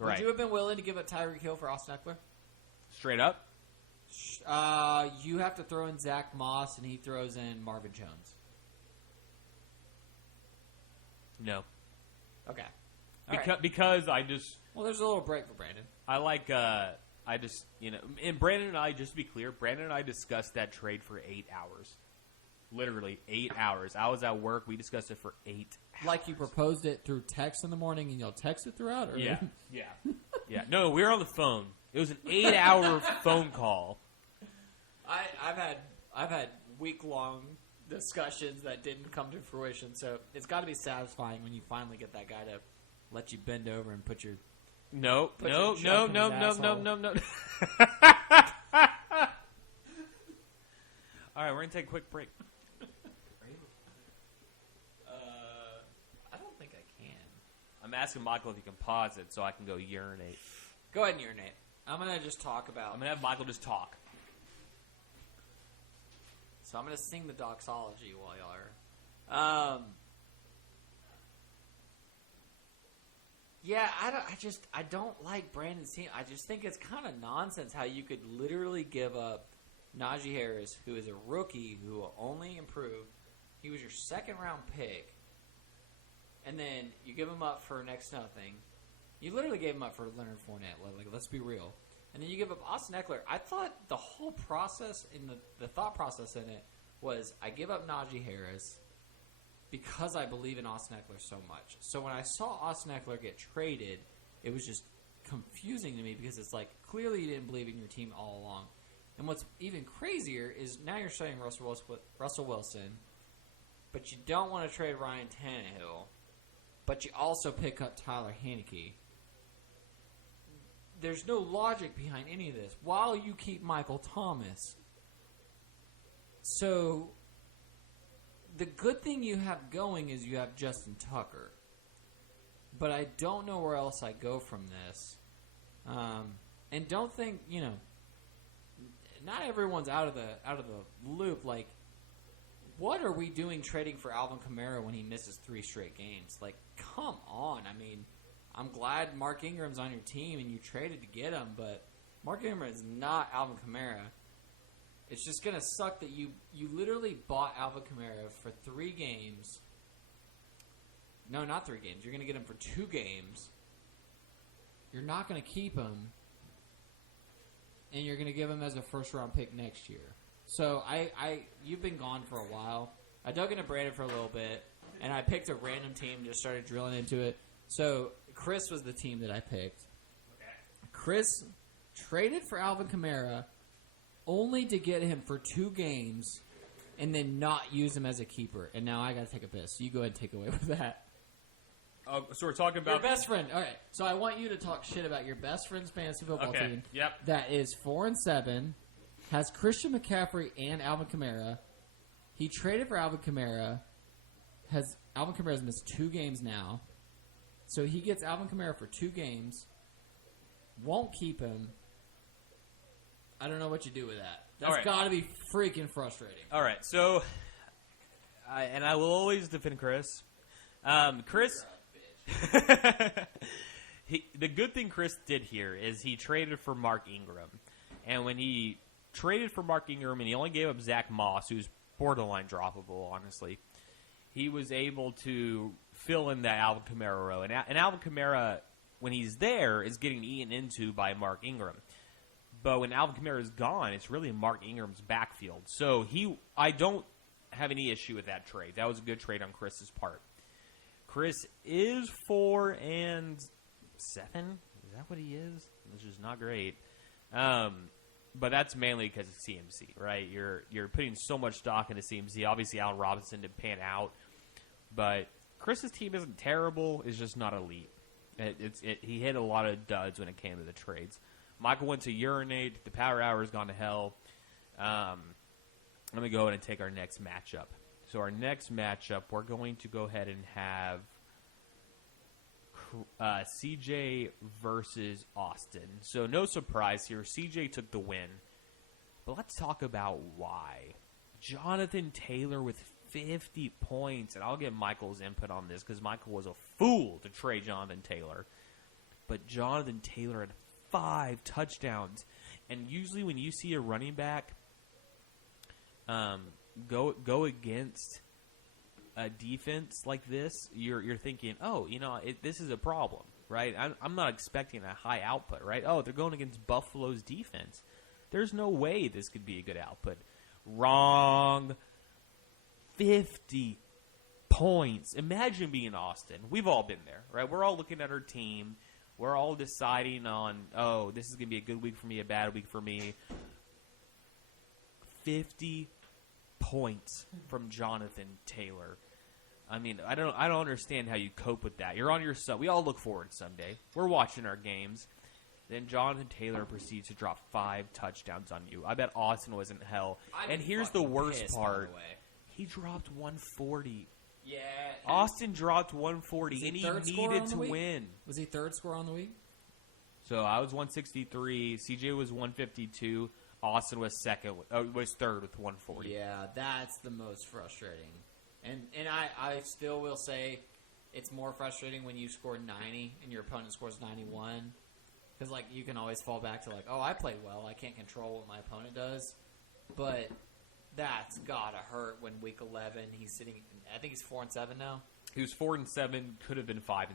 Would you have been willing to give up Tyreek Hill for Austin Eckler? Straight up? You have to throw in Zach Moss, and he throws in Marvin Jones. No. Okay. Because I just... Well, there's a little break for Brandon. I like... I just, and Brandon and I, just to be clear, Brandon and I discussed that trade for 8 hours. Literally 8 hours. I was at work. We discussed it for 8 hours. Like you proposed it through text in the morning and you'll text it throughout? Or? Yeah. No, we were on the phone. It was an 8-hour phone call. I've had week-long discussions that didn't come to fruition, so it's got to be satisfying when you finally get that guy to let you bend over and put your... No. All right, we're going to take a quick break. I don't think I can. I'm asking Michael if he can pause it so I can go urinate. Go ahead and urinate. I'm going to just talk about... I'm going to have Michael just talk. So I'm going to sing the doxology while y'all are... Yeah, I don't like Brandon's team. I just think it's kind of nonsense how you could literally give up Najee Harris, who is a rookie who will only improve. He was your 2nd-round pick. And then you give him up for next to nothing. You literally gave him up for Leonard Fournette. Like, let's be real. And then you give up Austin Eckler. I thought the whole process, in the thought process in it, was I give up Najee Harris because I believe in Austin Eckler so much. So when I saw Austin Eckler get traded, it was just confusing to me because it's like, clearly you didn't believe in your team all along. And what's even crazier is now you're starting Russell Wilson, but you don't want to trade Ryan Tannehill, but you also pick up Tyler Haneke. There's no logic behind any of this while you keep Michael Thomas. So... the good thing you have going is you have Justin Tucker. But I don't know where else I go from this. And don't think, not everyone's out of the loop. Like, what are we doing trading for Alvin Kamara when he misses 3 straight games? Like, come on. I mean, I'm glad Mark Ingram's on your team and you traded to get him, but Mark Ingram is not Alvin Kamara. It's just going to suck that you literally bought Alvin Kamara for 3 games. No, not 3 games. You're going to get him for 2 games. You're not going to keep him. And you're going to give him as a first-round pick next year. So, you've been gone for a while. I dug into Brandon for a little bit, and I picked a random team and just started drilling into it. So, Chris was the team that I picked. Okay. Chris traded for Alvin Kamara only to get him for 2 games and then not use him as a keeper. And now I got to take a piss. So you go ahead and take away with that. So we're talking about... Your best friend. All right. So I want you to talk shit about your best friend's fantasy football team. Yep. That is 4-7, has Christian McCaffrey and Alvin Kamara. He traded for Alvin Kamara. Alvin Kamara's missed 2 games now. So he gets Alvin Kamara for 2 games. Won't keep him. I don't know what you do with that. That's got to be freaking frustrating. All right. So, I will always defend Chris. Chris... the good thing Chris did here is he traded for Mark Ingram. And when he traded for Mark Ingram and he only gave up Zach Moss, who's borderline droppable, honestly, he was able to fill in that Alvin Kamara row. And Alvin Kamara, when he's there, is getting eaten into by Mark Ingram. But when Alvin Kamara is gone, it's really Mark Ingram's backfield. So I don't have any issue with that trade. That was a good trade on Chris's part. Chris is 4-7. Is that what he is? Which is not great. But that's mainly because of CMC, right? You're putting so much stock into CMC. Obviously, Allen Robinson didn't pan out. But Chris's team isn't terrible. It's just not elite. He hit a lot of duds when it came to the trades. Michael went to urinate. The power hour has gone to hell. Let me go ahead and take our next matchup. So our next matchup, we're going to go ahead and have CJ versus Austin. So no surprise here. CJ took the win. But let's talk about why. Jonathan Taylor with 50 points. And I'll get Michael's input on this because Michael was a fool to trade Jonathan Taylor. But Jonathan Taylor had 5 touchdowns. And usually when you see a running back go against a defense like this, you're thinking, oh, this is a problem, right? I'm not expecting a high output, right? Oh, they're going against Buffalo's defense. There's no way this could be a good output. Wrong. 50 points. Imagine being Austin. We've all been there, right? We're all looking at our team. We're all deciding on, oh, this is going to be a good week for me, a bad week for me. 50 points from Jonathan Taylor. I mean, I don't understand how you cope with that. You're on your Sunday. We all look forward to Sunday. We're watching our games. Then Jonathan Taylor proceeds to drop 5 touchdowns on you. I bet Austin was in hell. And here's the worst part. He dropped 140. Yeah. Austin dropped 140, and he needed to win. Was he third score on the week? So I was 163. CJ was 152. Austin was was third with 140. Yeah, that's the most frustrating. And I still will say it's more frustrating when you score 90 and your opponent scores 91. Because, you can always fall back to, oh, I played well. I can't control what my opponent does. But that's got to hurt when week 11 he's sitting – I think he's 4-7 now. He was 4-7, could have been 5-6,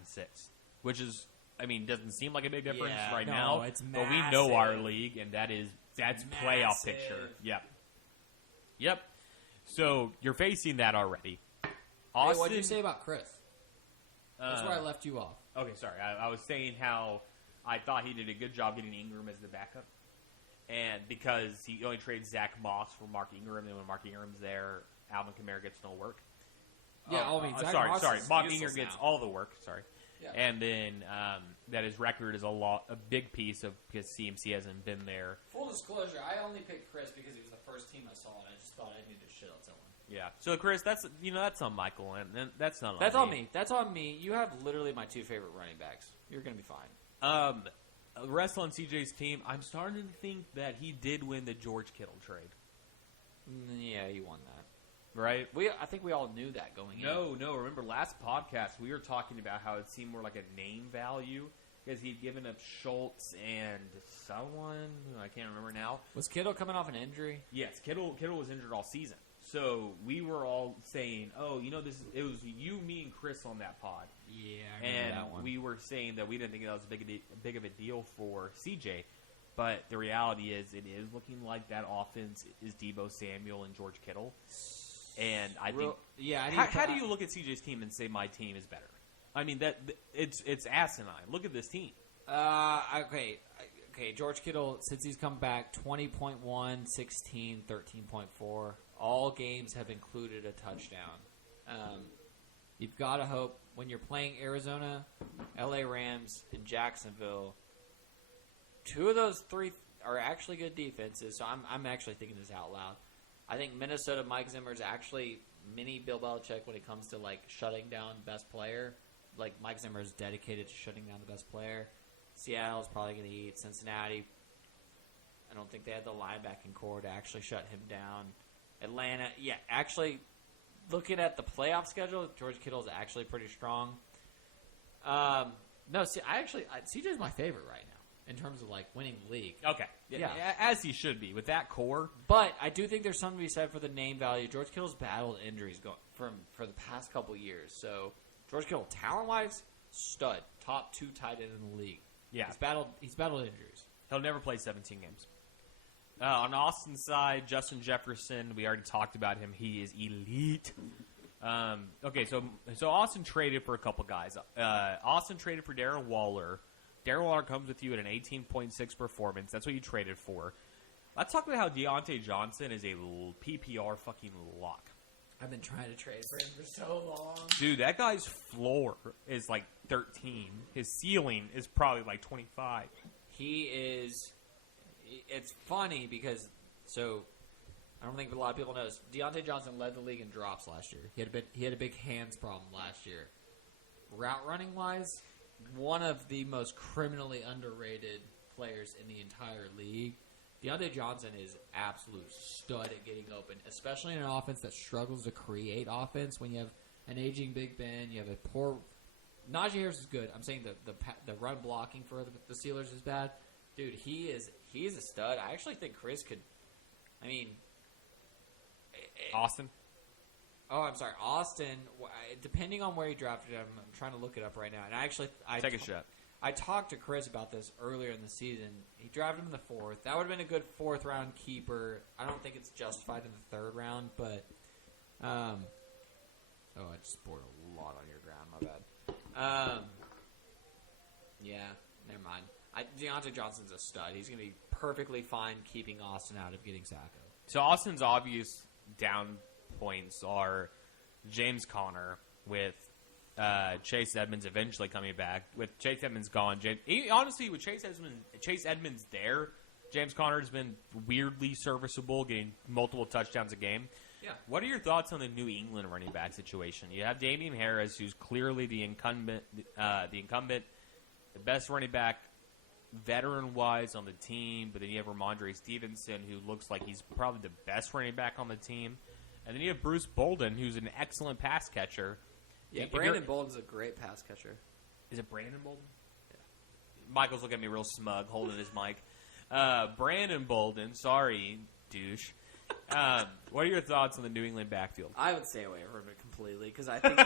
which is – doesn't seem like a big difference now. It's but we know our league, and that's playoff picture. Yep. So you're facing that already. Austin, hey, what did you say about Chris? That's where I left you off. Okay, sorry. I was saying how I thought he did a good job getting Ingram as the backup. And because he only traded Zach Moss for Mark Ingram, and when Mark Ingram's there, Alvin Kamara gets no work. Yeah, sorry. Mark Ingram gets all the work. Sorry. Yeah. And then that his record is a big piece of because CMC hasn't been there. Full disclosure, I only picked Chris because he was the first team I saw, and I just thought I needed to shit on someone. Yeah. So Chris, that's on Michael, and that's not on That's on me. That's on me. You have literally my 2 favorite running backs. You're gonna be fine. The rest on CJ's team, I'm starting to think that he did win the George Kittle trade. Yeah, he won that. right? I think we all knew that going in. No. Remember last podcast we were talking about how it seemed more like a name value because he'd given up Schultz and someone who I can't remember now. Was Kittle coming off an injury? Yes, Kittle was injured all season. So we were all saying, it was you, me, and Chris on that pod. Yeah, I remember that one. We were saying that we didn't think that was big of a deal for CJ. But the reality is it is looking like that offense is Deebo Samuel and George Kittle. And I think how do you look at CJ's team and say my team is better? I mean, it's asinine. Look at this team. Okay, George Kittle, since he's come back, 20.1, 16, 13.4. All games have included a touchdown. You've got to hope when you're playing Arizona, LA Rams, and Jacksonville, two of those three are actually good defenses, so I'm actually thinking this out loud. I think Minnesota, Mike Zimmer is actually mini Bill Belichick when it comes to, like, shutting down the best player. Like, Mike Zimmer is dedicated to shutting down the best player. Seattle's probably going to eat. Cincinnati, I don't think they had the linebacking core to actually shut him down. Atlanta, actually, looking at the playoff schedule, George Kittle is actually pretty strong. CJ's my favorite right now in terms of, like, winning the league. Okay. Yeah. As he should be with that core. But I do think there's something to be said for the name value. George Kittle's battled injuries for the past couple years. So, George Kittle, talent-wise, stud. Top 2 tight end in the league. Yeah. He's battled injuries. He'll never play 17 games. On Austin's side, Justin Jefferson, we already talked about him. He is elite. Okay, so Austin traded for a couple guys. Austin traded for Darren Waller. Darren Waller comes with you at an 18.6 performance. That's what you traded for. Let's talk about how Deontay Johnson is a PPR fucking lock. I've been trying to trade for him for so long. Dude, that guy's floor is like 13. His ceiling is probably like 25. He is... It's funny because... So, I don't think a lot of people know this. Deontay Johnson led the league in drops last year. He had a big hands problem last year. Route running wise, one of the most criminally underrated players in the entire league. Deontay Johnson is absolute stud at getting open, especially in an offense that struggles to create offense. When you have an aging Big Ben, you have a poor... Najee Harris is good. I'm saying the run blocking for the Steelers is bad. Dude, he is a stud. I actually think Chris could... I mean... Austin? Oh, I'm sorry. Austin, depending on where he drafted him, I'm trying to look it up right now. And Take a shot. I talked to Chris about this earlier in the season. He drafted him in the 4th. That would have been a good 4th-round keeper. I don't think it's justified in the 3rd round, but... I just poured a lot on your ground. My bad. Yeah, never mind. Deontay Johnson's a stud. He's going to be perfectly fine keeping Austin out of getting Sacco. So Austin's obvious down points are James Conner with Chase Edmonds eventually coming back. With Chase Edmonds gone, honestly, with Chase Edmonds there, James Conner has been weirdly serviceable, getting multiple touchdowns a game. Yeah. What are your thoughts on the New England running back situation? You have Damian Harris, who's clearly the incumbent, the best running back veteran-wise on the team, but then you have Ramondre Stevenson, who looks like he's probably the best running back on the team. And then you have Bruce Bolden, who's an excellent pass catcher. Yeah, Brandon Bolden's a great pass catcher. Is it Brandon Bolden? Yeah. Michael's looking at me real smug, holding his mic. Brandon Bolden, sorry, douche. What are your thoughts on the New England backfield? I would stay away from it completely because I think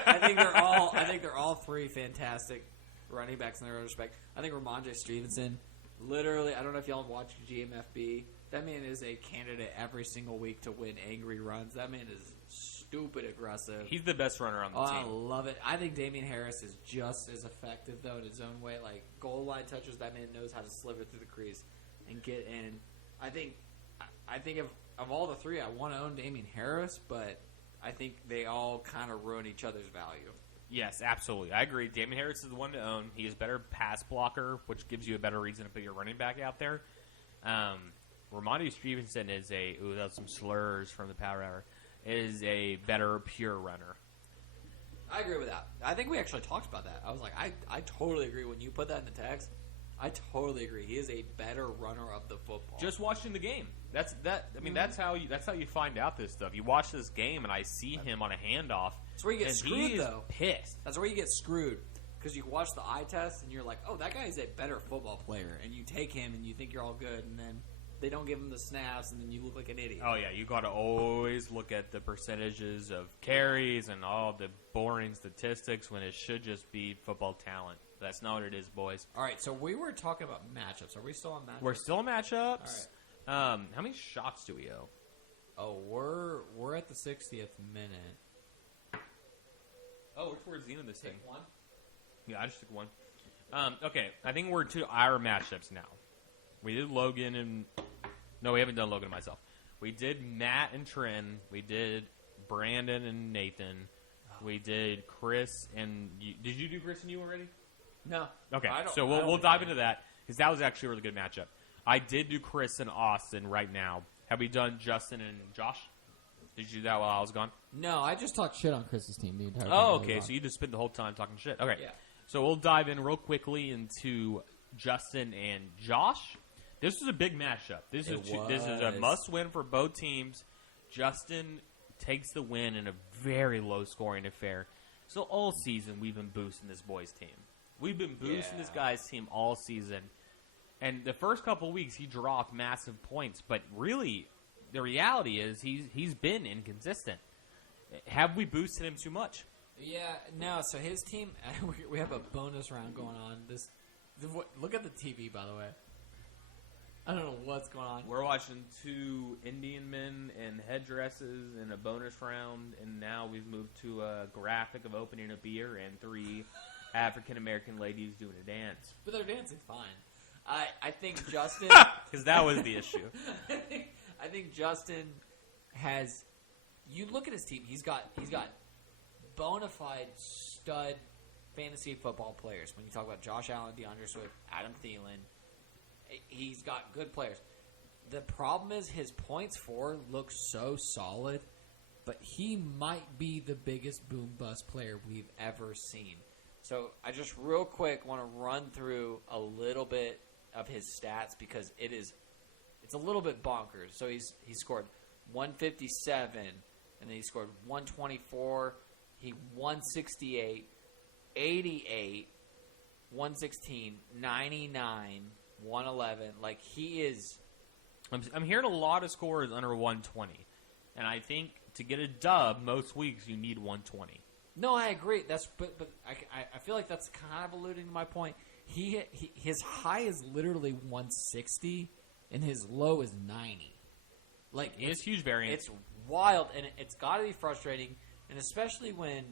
they're all three fantastic running backs in their own respect. I think Ramondre Stevenson, literally, I don't know if y'all have watched GMFB. That man is a candidate every single week to win angry runs. That man is stupid aggressive. He's the best runner on the team. I love it. I think Damian Harris is just as effective, though, in his own way. Like, goal line touches, that man knows how to sliver through the crease and get in. I think of all the three, I want to own Damian Harris, but I think they all kind of ruin each other's value. Yes, absolutely. I agree. Damian Harris is the one to own. He is better pass blocker, which gives you a better reason to put your running back out there. Ramondre Stevenson is that's some slurs from the Power Hour, is a better pure runner. I agree with that. I think we actually talked about that. I was like, I totally agree. When you put that in the text, I totally agree. He is a better runner of the football. Just watching the game. That's how you find out this stuff. You watch this game, and I see him on a handoff. That's where you get screwed, though. Pissed. That's where you get screwed. Because you watch the eye test, and you're like, oh, that guy is a better football player. And you take him, and you think you're all good, and then they don't give him the snaps, and then you look like an idiot. Oh, yeah. You got to always look at the percentages of carries and all the boring statistics when it should just be football talent. That's not what it is, boys. All right, so we were talking about matchups. Are we still on matchups? We're still in matchups. All right. How many shots do we owe? Oh, we're at the 60th minute. Oh, we're towards the end of this thing. One? Yeah, I just took one. Okay, I think we're to our matchups now. We did Logan and... No, we haven't done Logan and myself. We did Matt and Trent. We did Brandon and Nathan. We did Chris and... Did you do Chris and you already? No. Okay, so we'll dive into that, because that was actually a really good matchup. I did do Chris and Austin right now. Have we done Justin and Josh? Did you do that while I was gone? No, I just talked shit on Chris's team the entire time. Oh, okay, so you just spent the whole time talking shit. Okay, Yeah. So we'll dive in real quickly into Justin and Josh. This was a big matchup. This is a must-win for both teams. Justin takes the win in a very low-scoring affair. So all season, we've been boosting this boy's team. We've been boosting this guy's team all season. And the first couple weeks, he dropped massive points. But really, the reality is he's been inconsistent. Have we boosted him too much? Yeah, no. So his team, we have a bonus round going on. Look at the TV, by the way. I don't know what's going on. We're watching 2 Indian men in headdresses in a bonus round, and now we've moved to a graphic of opening a beer and 3 African American ladies doing a dance. But they're dancing fine. I think Justin, because that was the issue. I think Justin has. You look at his team. He's got bona fide stud fantasy football players. When you talk about Josh Allen, DeAndre Swift, Adam Thielen, he's got good players. The problem is his points for looks so solid, but he might be the biggest boom bust player we've ever seen. So I just real quick want to run through a little bit of his stats because it's a little bit bonkers. So he scored 157, and then he scored 124. He 168, 88, 116, 99, 111. Like he is. I'm hearing a lot of scores under 120, and I think to get a dub most weeks you need 120. No, I agree. But I feel like that's kind of alluding to my point. His high is literally 160, and his low is 90. Like it's huge variance. It's wild, and it's got to be frustrating, and especially when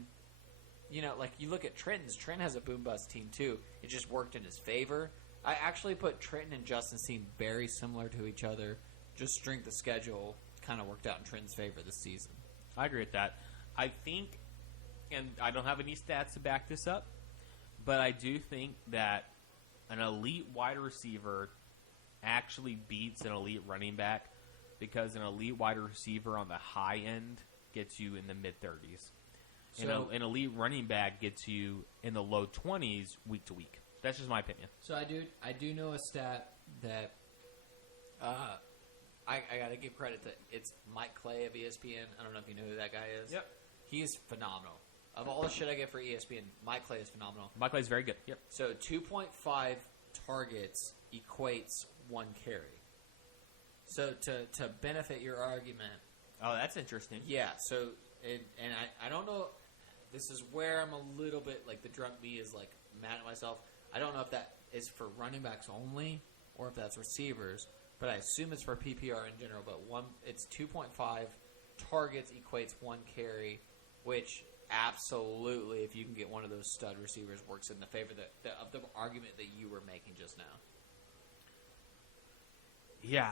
like you look at Trenton's. Trent has a boom bust team too. It just worked in his favor. I actually put Trenton and Justin's team very similar to each other. Just strength of schedule kind of worked out in Trenton's favor this season. I agree with that. I think. And I don't have any stats to back this up, but I do think that an elite wide receiver actually beats an elite running back because an elite wide receiver on the high end gets you in the mid-30s. So, an elite running back gets you in the low 20s week to week. That's just my opinion. So I do know a stat that I got to give credit to. It's Mike Clay of ESPN. I don't know if you know who that guy is. Yep. He's phenomenal. Of all the shit I get for ESPN, Mike Clay is phenomenal. Mike Clay is very good. Yep. So 2.5 targets equates 1 carry. So to benefit your argument. Oh, that's interesting. Yeah. So and I don't know. This is where I'm a little bit like the drunk me is like mad at myself. I don't know if that is for running backs only or if that's receivers, but I assume it's for PPR in general. But it's 2.5 targets equates 1 carry, which absolutely, if you can get one of those stud receivers, works in the favor of the argument that you were making just now. Yeah.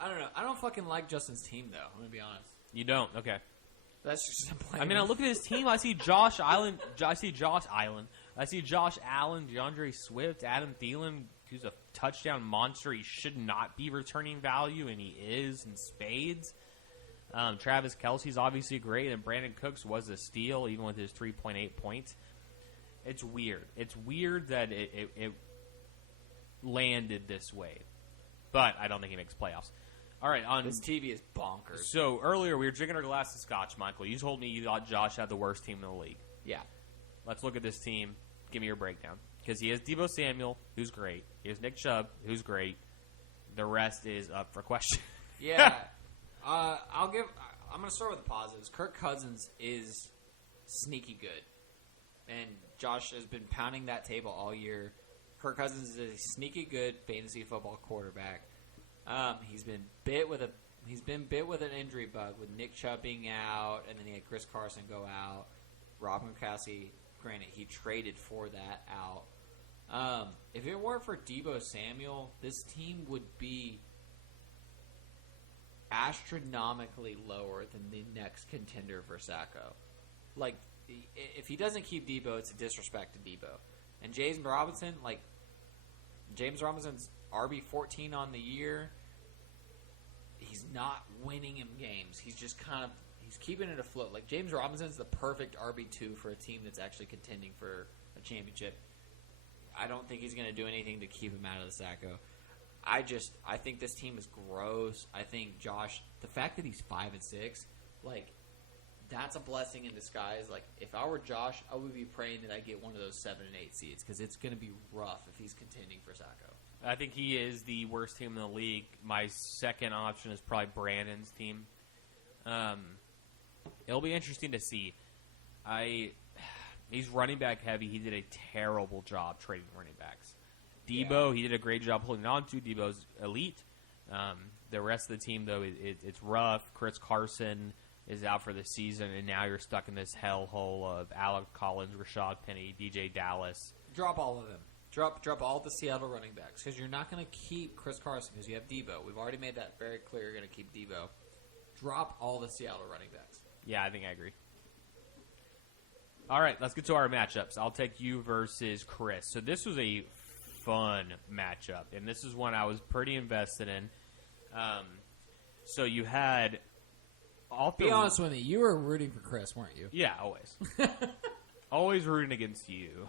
I don't know. I don't fucking like Justin's team, though. I'm going to be honest. You don't? Okay. That's just simply. I mean, I look at his team. I see Josh Allen. I see Josh Allen, DeAndre Swift, Adam Thielen, who's a touchdown monster. He should not be returning value, and he is in spades. Travis Kelce's obviously great, and Brandon Cooks was a steal, even with his 3.8 points. It's weird. It's weird that it landed this way. But I don't think he makes playoffs. All right. This TV is bonkers. So earlier we were drinking our glass of scotch, Michael. You told me you thought Josh had the worst team in the league. Yeah. Let's look at this team. Give me your breakdown. Because he has Deebo Samuel, who's great. He has Nick Chubb, who's great. The rest is up for question. Yeah. I'm going to start with the positives. Kirk Cousins is sneaky good. And Josh has been pounding that table all year. Kirk Cousins is a sneaky good fantasy football quarterback. He's been bit with an injury bug with Nick Chubb being out, and then he had Chris Carson go out. Rob Gronkowski, granted, he traded for that out. If it weren't for Deebo Samuel, this team would be astronomically lower than the next contender for Sacco. Like, if he doesn't keep Deebo, it's a disrespect to Deebo. And James Robinson's RB14 on the year. He's not winning him games. He's just he's keeping it afloat. Like, James Robinson's the perfect RB2 for a team that's actually contending for a championship. I don't think he's going to do anything to keep him out of the Sacco. I think this team is gross. I think Josh, the fact that he's 5-6, like, that's a blessing in disguise. Like, if I were Josh, I would be praying that I get one of those 7 and 8 seeds because it's going to be rough if he's contending for Sacco. I think he is the worst team in the league. My second option is probably Brandon's team. It'll be interesting to see. He's running back heavy. He did a terrible job trading running backs. Deebo, he did a great job holding on to. Deebo's elite. The rest of the team, though, it's rough. Chris Carson is out for the season, and now you're stuck in this hellhole of Alec Collins, Rashad Penny, DJ Dallas. Drop all of them. Drop all the Seattle running backs because you're not going to keep Chris Carson because you have Deebo. We've already made that very clear. You're going to keep Deebo. Drop all the Seattle running backs. Yeah, I think I agree. All right, let's get to our matchups. I'll take you versus Chris. So this was a fun matchup, and this is one I was pretty invested in. So you had all three. Be honest with me, you were rooting for Chris, weren't you? Yeah, always. Always rooting against you.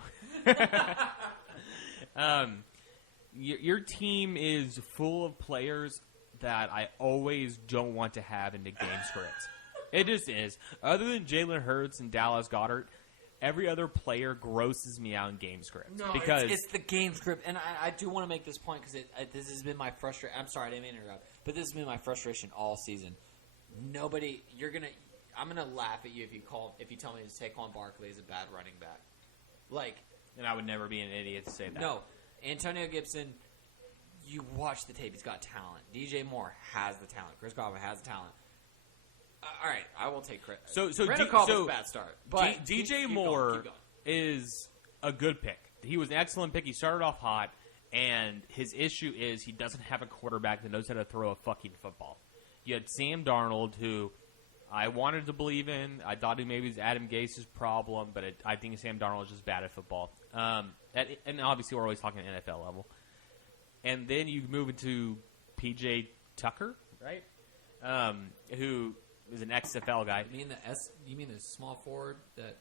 Your team is full of players that I always don't want to have in the game scripts. It just is. Other than Jalen Hurts and Dallas Goedert, every other player grosses me out in game scripts. No, because it's the game script. And I do want to make this point because this has been my frustration. I'm sorry, I didn't mean to interrupt. But this has been my frustration all season. I'm going to laugh at you if you tell me Saquon Barkley is a bad running back. Like, and I would never be an idiot to say that. No. Antonio Gibson, you watch the tape. He's got talent. DJ Moore has the talent. Chris Godwin has the talent. All right, I will take credit. So Randall Cobb was a bad start. But DJ Moore is a good pick. He was an excellent pick. He started off hot, and his issue is he doesn't have a quarterback that knows how to throw a fucking football. You had Sam Darnold, who I wanted to believe in. I thought he maybe was Adam Gase's problem, but I think Sam Darnold is just bad at football. And obviously we're always talking NFL level. And then you move into P.J. Tucker, right? Who is an XFL guy. You mean the small forward that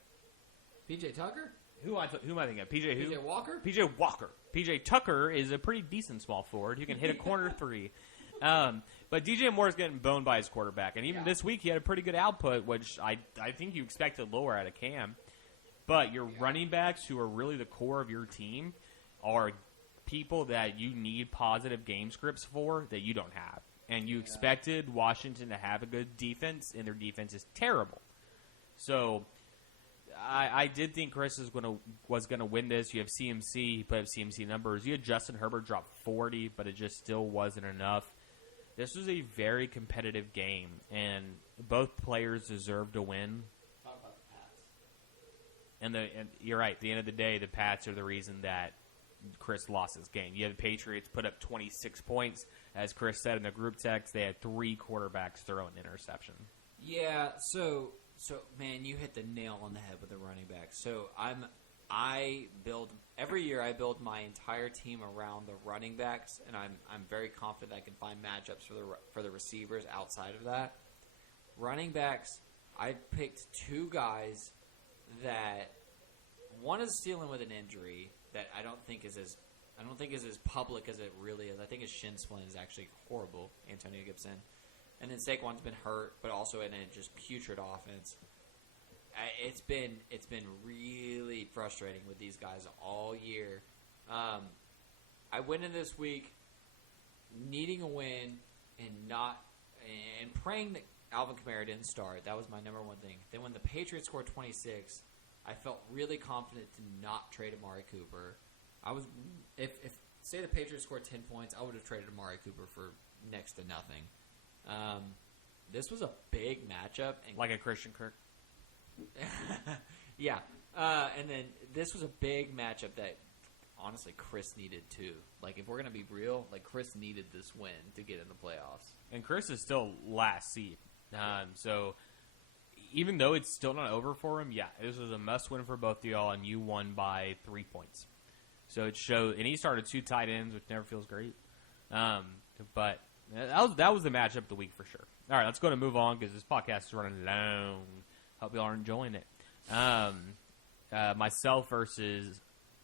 P.J. Tucker? Who am I thinking of? P.J. who? P.J. Walker? P.J. Walker. P.J. Tucker is a pretty decent small forward who can hit a corner three. But DJ Moore is getting boned by his quarterback. And even this week he had a pretty good output, which I think you expected lower out of Cam. But your running backs, who are really the core of your team, are people that you need positive game scripts for that you don't have. And you expected Washington to have a good defense, and their defense is terrible. So I did think Chris was gonna win this. You have CMC, he put up CMC numbers. You had Justin Herbert drop 40, but it just still wasn't enough. This was a very competitive game, and both players deserve to win. Talk about the Pats. And you're right. At the end of the day, the Pats are the reason that Chris lost this game. You have the Patriots put up 26 points. As Chris said in the group text, they had 3 quarterbacks throw an interception. Yeah, so man, you hit the nail on the head with the running back. So every year I build my entire team around the running backs, and I'm very confident I can find matchups for the receivers outside of that. Running backs, I picked 2 guys that One is dealing with an injury that I don't think is as public as it really is. I think his shin splint is actually horrible, Antonio Gibson. And then Saquon's been hurt, but also in a just putrid offense. It's been really frustrating with these guys all year. I went in this week needing a win and praying that Alvin Kamara didn't start. That was my number one thing. Then when the Patriots scored 26, I felt really confident to not trade Amari Cooper. If say the Patriots scored 10 points, I would have traded Amari Cooper for next to nothing. This was a big matchup. Like a Christian Kirk. Yeah. And then this was a big matchup that, honestly, Chris needed too. Like, if we're going to be real, like, Chris needed this win to get in the playoffs. And Chris is still last seed. So even though it's still not over for him, yeah, this was a must-win for both of y'all, and you won by 3 points. So it showed, and he started 2 tight ends, which never feels great. But that was the matchup of the week for sure. All right, let's go to move on because this podcast is running long. Hope y'all are enjoying it. Myself versus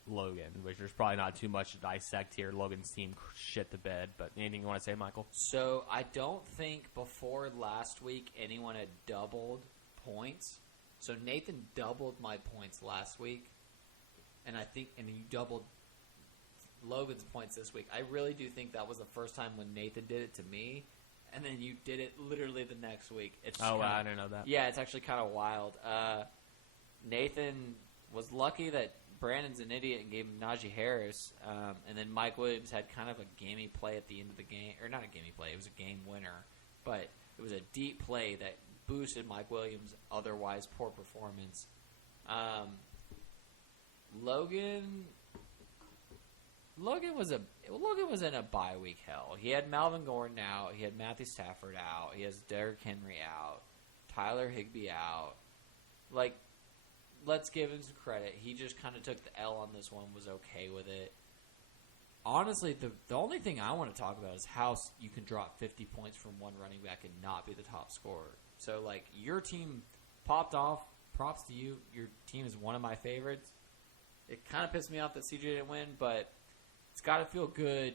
Logan, which there's probably not too much to dissect here. Logan's team shit the bed, but anything you want to say, Michael? So I don't think before last week anyone had doubled points. So Nathan doubled my points last week, and you doubled Logan's points this week. I really do think that was the first time when Nathan did it to me, and then you did it literally the next week. I didn't know that. Yeah, it's actually kind of wild. Nathan was lucky that Brandon's an idiot and gave him Najee Harris, and then Mike Williams had kind of a gamey play at the end of the game. Or not a gamey play, it was a game winner. But it was a deep play that boosted Mike Williams' otherwise poor performance. Logan was in a bye week hell. He had Melvin Gordon out. He had Matthew Stafford out. He has Derrick Henry out. Tyler Higbee out. Like, let's give him some credit. He just kind of took the L on this one, was okay with it. Honestly, the only thing I want to talk about is how you can drop 50 points from one running back and not be the top scorer. So, like, your team popped off. Props to you. Your team is one of my favorites. It kind of pissed me off that CJ didn't win, but it's got to feel good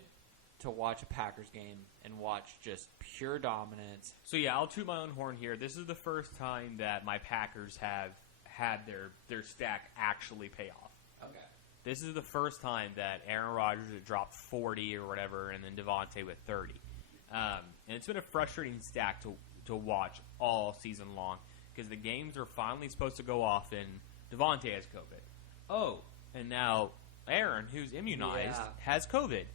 to watch a Packers game and watch just pure dominance. So, yeah, I'll toot my own horn here. This is the first time that my Packers have had their stack actually pay off. Okay. This is the first time that Aaron Rodgers had dropped 40 or whatever, and then Devontae with 30. And it's been a frustrating stack to watch all season long because the games are finally supposed to go off, and Devontae has COVID. Oh, and now Aaron, who's immunized, has COVID.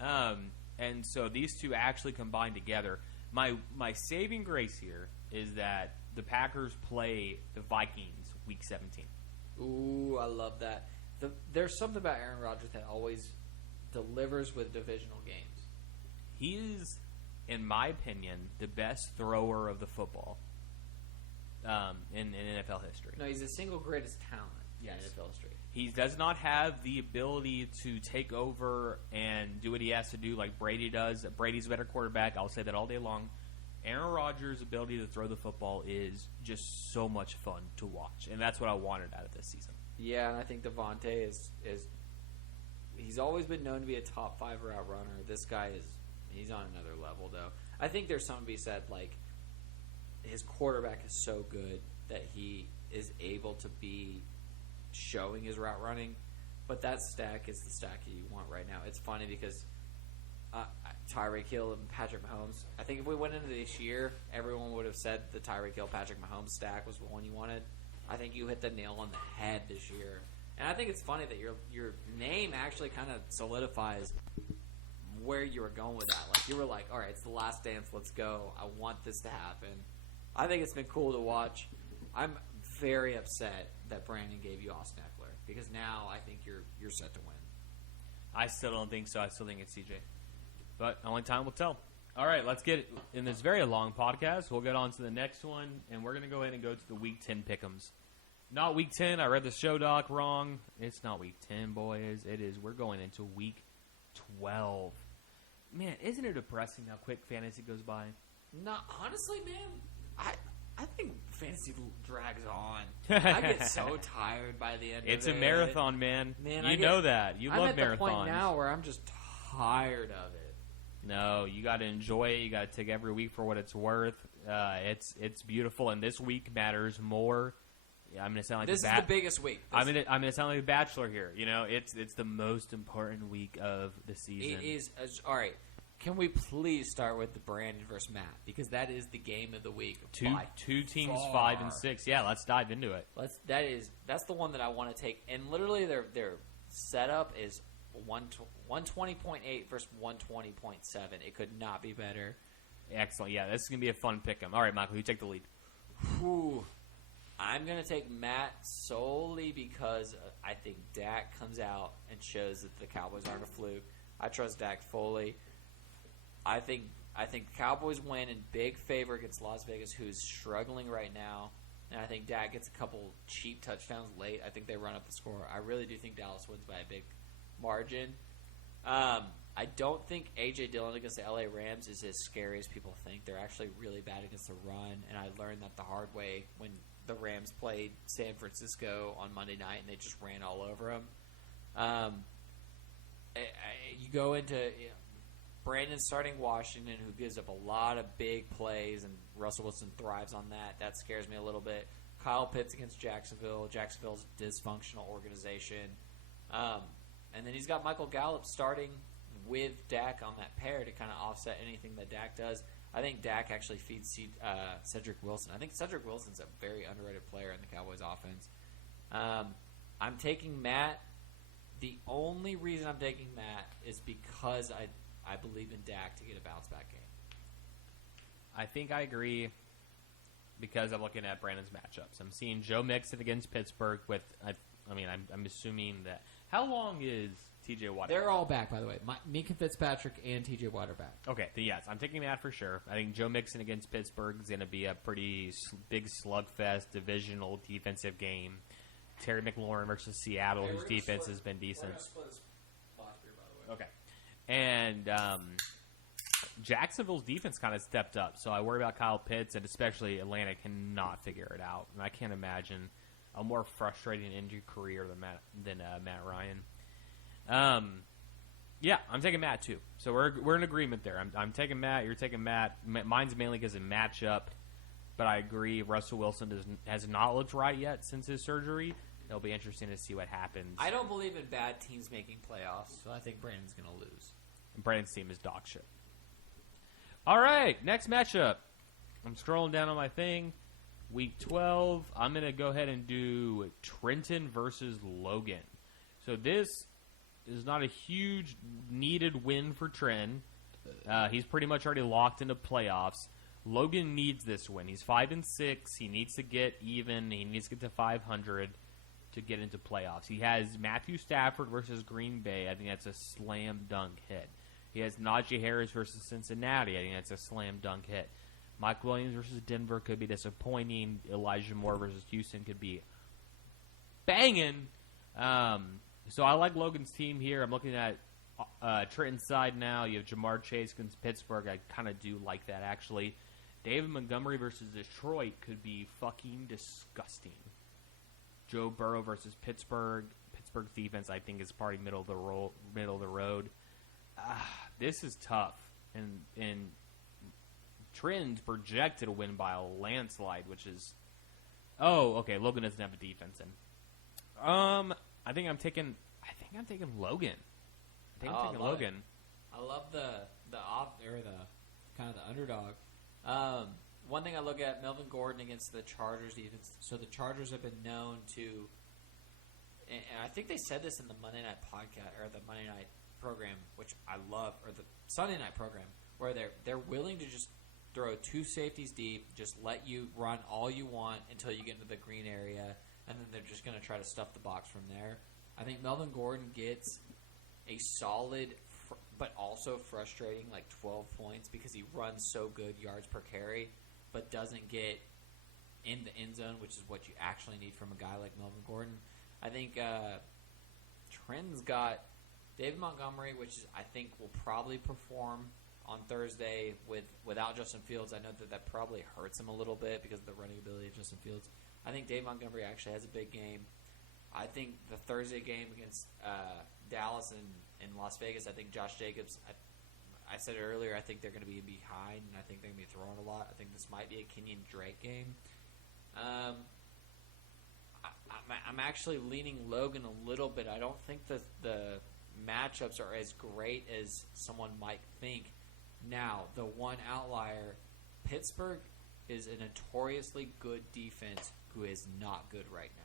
And so these two actually combine together. My saving grace here is that the Packers play the Vikings Week 17. Ooh, I love that. There's something about Aaron Rodgers that always delivers with divisional games. He is, in my opinion, the best thrower of the football in NFL history. No, he's the single greatest talent in Yes. NFL history. He does not have the ability to take over and do what he has to do like Brady does. Brady's a better quarterback. I'll say that all day long. Aaron Rodgers' ability to throw the football is just so much fun to watch, and that's what I wanted out of this season. Yeah, and I think Devontae is he's always been known to be a top 5 route runner. This guy he's on another level, though. I think there's something to be said, like, his quarterback is so good that he is able to be showing his route running, but that stack is the stack you want right now. It's funny because Tyreek Hill and Patrick Mahomes, I think if we went into this year, everyone would have said the Tyreek Hill, Patrick Mahomes stack was the one you wanted. I think you hit the nail on the head this year. And I think it's funny that your name actually kind of solidifies where you were going with that. Like, you were like, all right, it's the last dance, let's go. I want this to happen. I think it's been cool to watch. I'm very upset that Brandon gave you Austin Eckler because now I think you're set to win. I still don't think so. I still think it's CJ. But only time will tell. All right, let's get in this very long podcast. We'll get on to the next one, and we're going to go ahead and go to the Week 10 pick'ems. Not Week 10. I read the show doc wrong. It's not Week 10, boys. It is. We're going into Week 12. Man, isn't it depressing how quick fantasy goes by? No, honestly, man, I think fantasy drags on. I get so tired by the end of it. It's a marathon, man. Man, you know that. You I'm love at the marathons. point now where I'm just tired of it. No, you got to enjoy it. You got to take every week for what it's worth. It's beautiful, and this week matters more. Yeah, I'm gonna sound like this is the biggest week. I'm gonna sound like a bachelor here. You know, it's the most important week of the season. It is all right. Can we please start with the Brandon versus Matt, because that is the game of the week. Two teams, far. 5 and 6. Yeah, let's dive into it. That's the one that I want to take. And literally, their setup is 120.8 versus 120.7. It could not be better. Excellent. Yeah, this is gonna be a fun pick 'em. All right, Michael, you take the lead. Whew. I'm going to take Matt solely because I think Dak comes out and shows that the Cowboys aren't a fluke. I trust Dak fully. I think the Cowboys win in big favor against Las Vegas, who's struggling right now. And I think Dak gets a couple cheap touchdowns late. I think they run up the score. I really do think Dallas wins by a big margin. I don't think A.J. Dillon against the L.A. Rams is as scary as people think. They're actually really bad against the run, and I learned that the hard way when the Rams played San Francisco on Monday night, and they just ran all over them. You go into Brandon starting Washington, who gives up a lot of big plays, and Russell Wilson thrives on that. That scares me a little bit. Kyle Pitts against Jacksonville. Jacksonville's a dysfunctional organization. And then he's got Michael Gallup starting with Dak on that pair to kind of offset anything that Dak does. I think Dak actually feeds Cedric Wilson. I think Cedric Wilson's a very underrated player in the Cowboys offense. I'm taking Matt. The only reason I'm taking Matt is because I believe in Dak to get a bounce-back game. I think I agree because I'm looking at Brandon's matchups. I'm seeing Joe Mixon against Pittsburgh with I'm assuming that. How long is TJ Watt? They're all back, by the way. Minka Fitzpatrick and TJ Watt are back. Okay, then yes, I'm taking that for sure. I think Joe Mixon against Pittsburgh is going to be a pretty big slugfest, divisional defensive game. Terry McLaurin versus Seattle, whose defense has been decent. Okay. And Jacksonville's defense kind of stepped up, so I worry about Kyle Pitts, and especially Atlanta cannot figure it out. And I can't imagine a more frustrating injury career than Matt Ryan. Yeah, I'm taking Matt too. So we're in agreement there. I'm taking Matt. You're taking Matt. Mine's mainly because of matchup, but I agree. Russell Wilson has not looked right yet since his surgery. It'll be interesting to see what happens. I don't believe in bad teams making playoffs, so I think Brandon's going to lose. And Brandon's team is dog shit. All right, next matchup. I'm scrolling down on my thing. Week 12, I'm going to go ahead and do Trenton versus Logan. So this is not a huge needed win for Trent. He's pretty much already locked into playoffs. Logan needs this win. He's 5 and 6. He needs to get even. He needs to get to 500 to get into playoffs. He has Matthew Stafford versus Green Bay. I think that's a slam dunk hit. He has Najee Harris versus Cincinnati. I think that's a slam dunk hit. Mike Williams versus Denver could be disappointing. Elijah Moore versus Houston could be banging. So I like Logan's team here. I'm looking at Trenton's side now. You have Jamar Chase against Pittsburgh. I kind of do like that, actually. David Montgomery versus Detroit could be fucking disgusting. Joe Burrow versus Pittsburgh. Pittsburgh's defense, I think, is probably middle of the road. This is tough. And Trenton's projected to win by a landslide, which is... Oh, okay, Logan doesn't have a defense in. I think I'm taking Logan. Logan. I love the kind of the underdog. One thing I look at, Melvin Gordon against the Chargers defense. So the Chargers have been known to, and I think they said this in the Monday Night podcast or the Monday Night program, which I love, or the Sunday Night program, where they're willing to just throw two safeties deep, just let you run all you want until you get into the green area, and then they're just going to try to stuff the box from there. I think Melvin Gordon gets a solid, but also frustrating, 12 points because he runs so good yards per carry, but doesn't get in the end zone, which is what you actually need from a guy like Melvin Gordon. I think Trent's got David Montgomery, which is I think will probably perform on Thursday without Justin Fields. I know that probably hurts him a little bit because of the running ability of Justin Fields. I think Dave Montgomery actually has a big game. I think the Thursday game against Dallas and Las Vegas, I think Josh Jacobs, I said it earlier, I think they're going to be behind, and I think they're going to be throwing a lot. I think this might be a Kenyon Drake game. I'm actually leaning Logan a little bit. I don't think the matchups are as great as someone might think. Now, the one outlier, Pittsburgh is a notoriously good defense who is not good right now.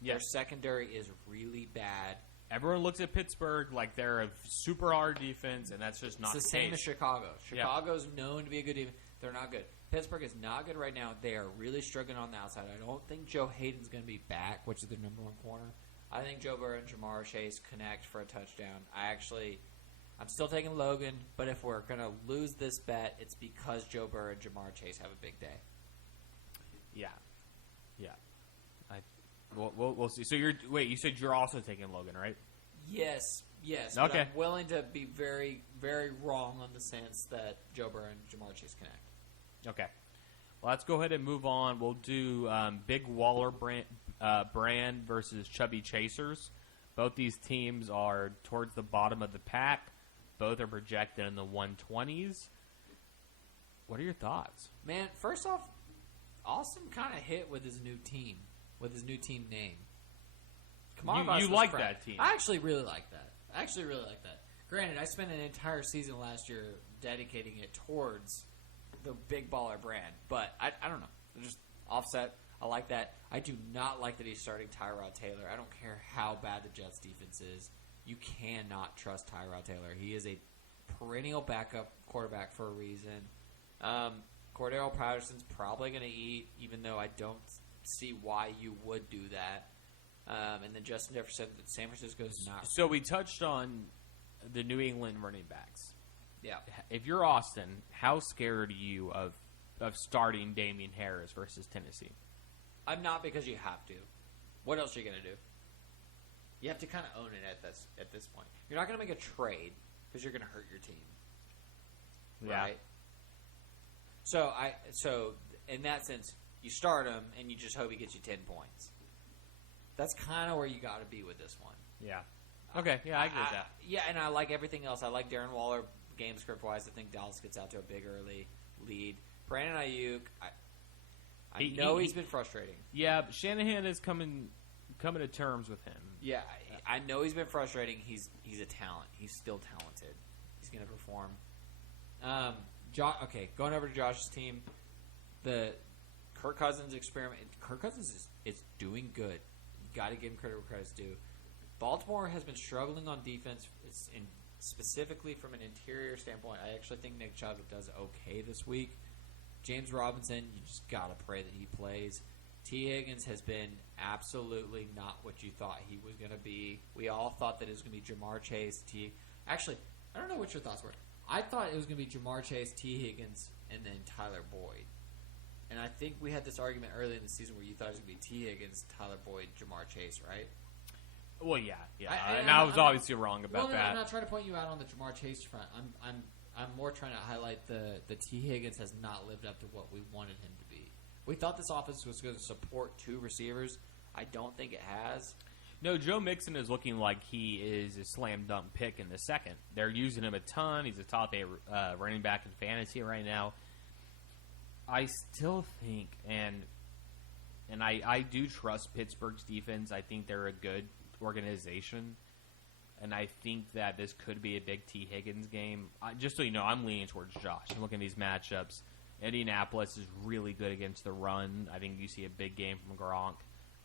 Yes. Their secondary is really bad. Everyone looks at Pittsburgh like they're a super hard defense, and that's just not It's the the same case. as Chicago. Chicago's known to be a good defense. They're not good. Pittsburgh is not good right now. They are really struggling on the outside. I don't think Joe Hayden's going to be back, which is their number one corner. I think Joe Burrow and Jamar Chase connect for a touchdown. I'm still taking Logan, but if we're going to lose this bet, it's because Joe Burrow and Jamar Chase have a big day. Yeah. We'll see. So you said you're also taking Logan, right? Yes. Okay. But I'm willing to be very, very wrong on the sense that Joe Burrow and Jamar Chase connect. Okay. Well, let's go ahead and move on. We'll do Big Waller brand versus Chubby Chasers. Both these teams are towards the bottom of the pack. Both are projected in the 120s. What are your thoughts? Man, first off, Austin kind of hit with his new team name. You like that team. I actually really like that. Granted, I spent an entire season last year dedicating it towards the Big Baller brand, but I don't know. Just offset. I like that. I do not like that he's starting Tyrod Taylor. I don't care how bad the Jets defense is. You cannot trust Tyrod Taylor. He is a perennial backup quarterback for a reason. Cordero Patterson's probably going to eat, even though I don't see why you would do that. And then Justin Jefferson, San Francisco's not. So we touched on the New England running backs. Yeah. If you're Austin, how scared are you of starting Damian Harris versus Tennessee? I'm not, because you have to. What else are you going to do? You have to kind of own it at this point. You're not going to make a trade because you're going to hurt your team. Yeah. Right? So in that sense, you start him and you just hope he gets you 10 points. That's kind of where you got to be with this one. Yeah. Okay. Yeah, I agree with that. Yeah, and I like everything else. I like Darren Waller game script wise. I think Dallas gets out to a big early lead. Brandon Ayuk, I know he's been frustrating. Yeah, but Shanahan is coming to terms with him. Yeah, I know he's been frustrating. He's a talent. He's still talented. He's going to perform. Okay, going over to Josh's team, the Kirk Cousins experiment. Kirk Cousins is doing good. You got to give him credit where credit's due. Baltimore has been struggling on defense, specifically from an interior standpoint. I actually think Nick Chubb does okay this week. James Robinson, you just got to pray that he plays. T. Higgins has been absolutely not what you thought he was going to be. We all thought that it was going to be Jamar Chase. Actually, I don't know what your thoughts were. I thought it was going to be Jamar Chase, T. Higgins, and then Tyler Boyd. And I think we had this argument early in the season where you thought it was going to be T. Higgins, Tyler Boyd, Jamar Chase, right? Well, yeah. I was obviously wrong about that. I'm not trying to point you out on the Jamar Chase front. I'm more trying to highlight the T. Higgins has not lived up to what we wanted him to be. We thought this offense was going to support two receivers. I don't think it has. No, Joe Mixon is looking like he is a slam dunk pick in the second. They're using him a ton. He's a top 8 running back in fantasy right now. I still think, and I do trust Pittsburgh's defense. I think they're a good organization, and I think that this could be a big T. Higgins game. Just so you know, I'm leaning towards Josh. I'm looking at these matchups. Indianapolis is really good against the run. I think you see a big game from Gronk.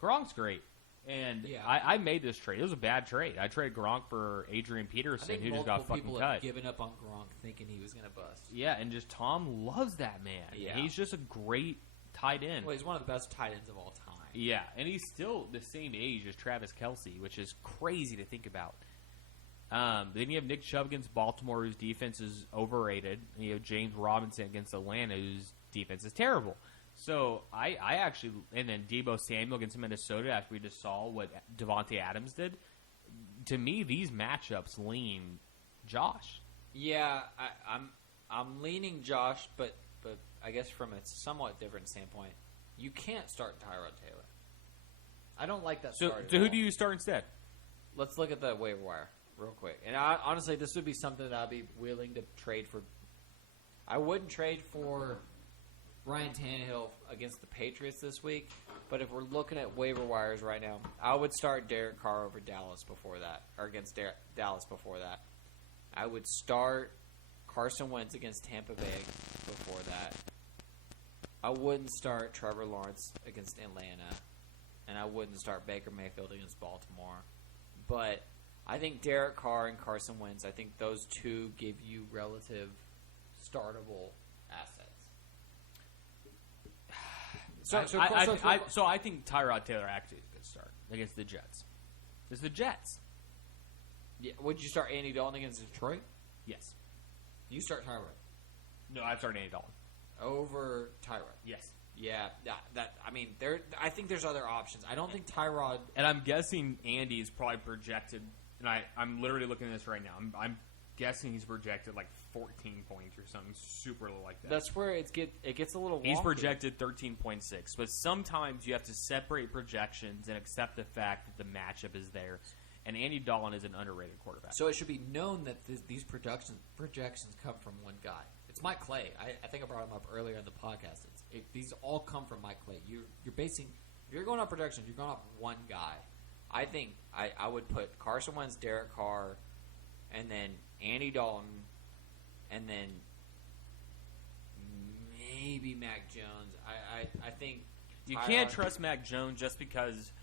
Gronk's great. And yeah. I made this trade. It was a bad trade. I traded Gronk for Adrian Peterson, who just got fucking people cut. have given up on Gronk thinking he was going to bust. Yeah, and just Tom loves that man. Yeah. He's just a great tight end. Well, he's one of the best tight ends of all time. Yeah, and he's still the same age as Travis Kelce, which is crazy to think about. Then you have Nick Chubb against Baltimore, whose defense is overrated. And you have James Robinson against Atlanta, whose defense is terrible. So I actually, and then Deebo Samuel against Minnesota after we just saw what Devontae Adams did. To me, these matchups lean Josh. Yeah, I'm leaning Josh, but I guess from a somewhat different standpoint, you can't start Tyrod Taylor. I don't like that So, start at so who all. do you start instead? Let's look at the waiver wire real quick. And honestly, this would be something that I'd be willing to trade for. I wouldn't trade for Ryan Tannehill against the Patriots this week, but if we're looking at waiver wires right now, I would start Derek Carr over Dallas before that, or against Dallas before that. I would start Carson Wentz against Tampa Bay before that. I wouldn't start Trevor Lawrence against Atlanta, and I wouldn't start Baker Mayfield against Baltimore. But I think Derek Carr and Carson Wentz, I think those two give you relative startable assets. So I think Tyrod Taylor actually is a good start against the Jets. It's the Jets. Yeah, would you start Andy Dalton against Detroit? Yes. You start Tyrod No, I'd start Andy Dalton. over Tyrod. Yes. Yeah, I mean, I think there's other options. I don't think Tyrod. And I'm guessing Andy is probably projected, and I'm literally looking at this right now. I'm guessing he's projected like 14 points or something super low like that. That's where it gets a little. He's wonky. projected 13.6, but sometimes you have to separate projections and accept the fact that the matchup is there. And Andy Dalton is an underrated quarterback. So it should be known that these projections come from one guy. It's Mike Clay. I think I brought him up earlier in the podcast. These all come from Mike Clay. You're basing, if you're going off projections, you're going off one guy. I think I would put Carson Wentz, Derek Carr, and then Andy Dalton, and then maybe Mac Jones. I think you can't trust Mac Jones just because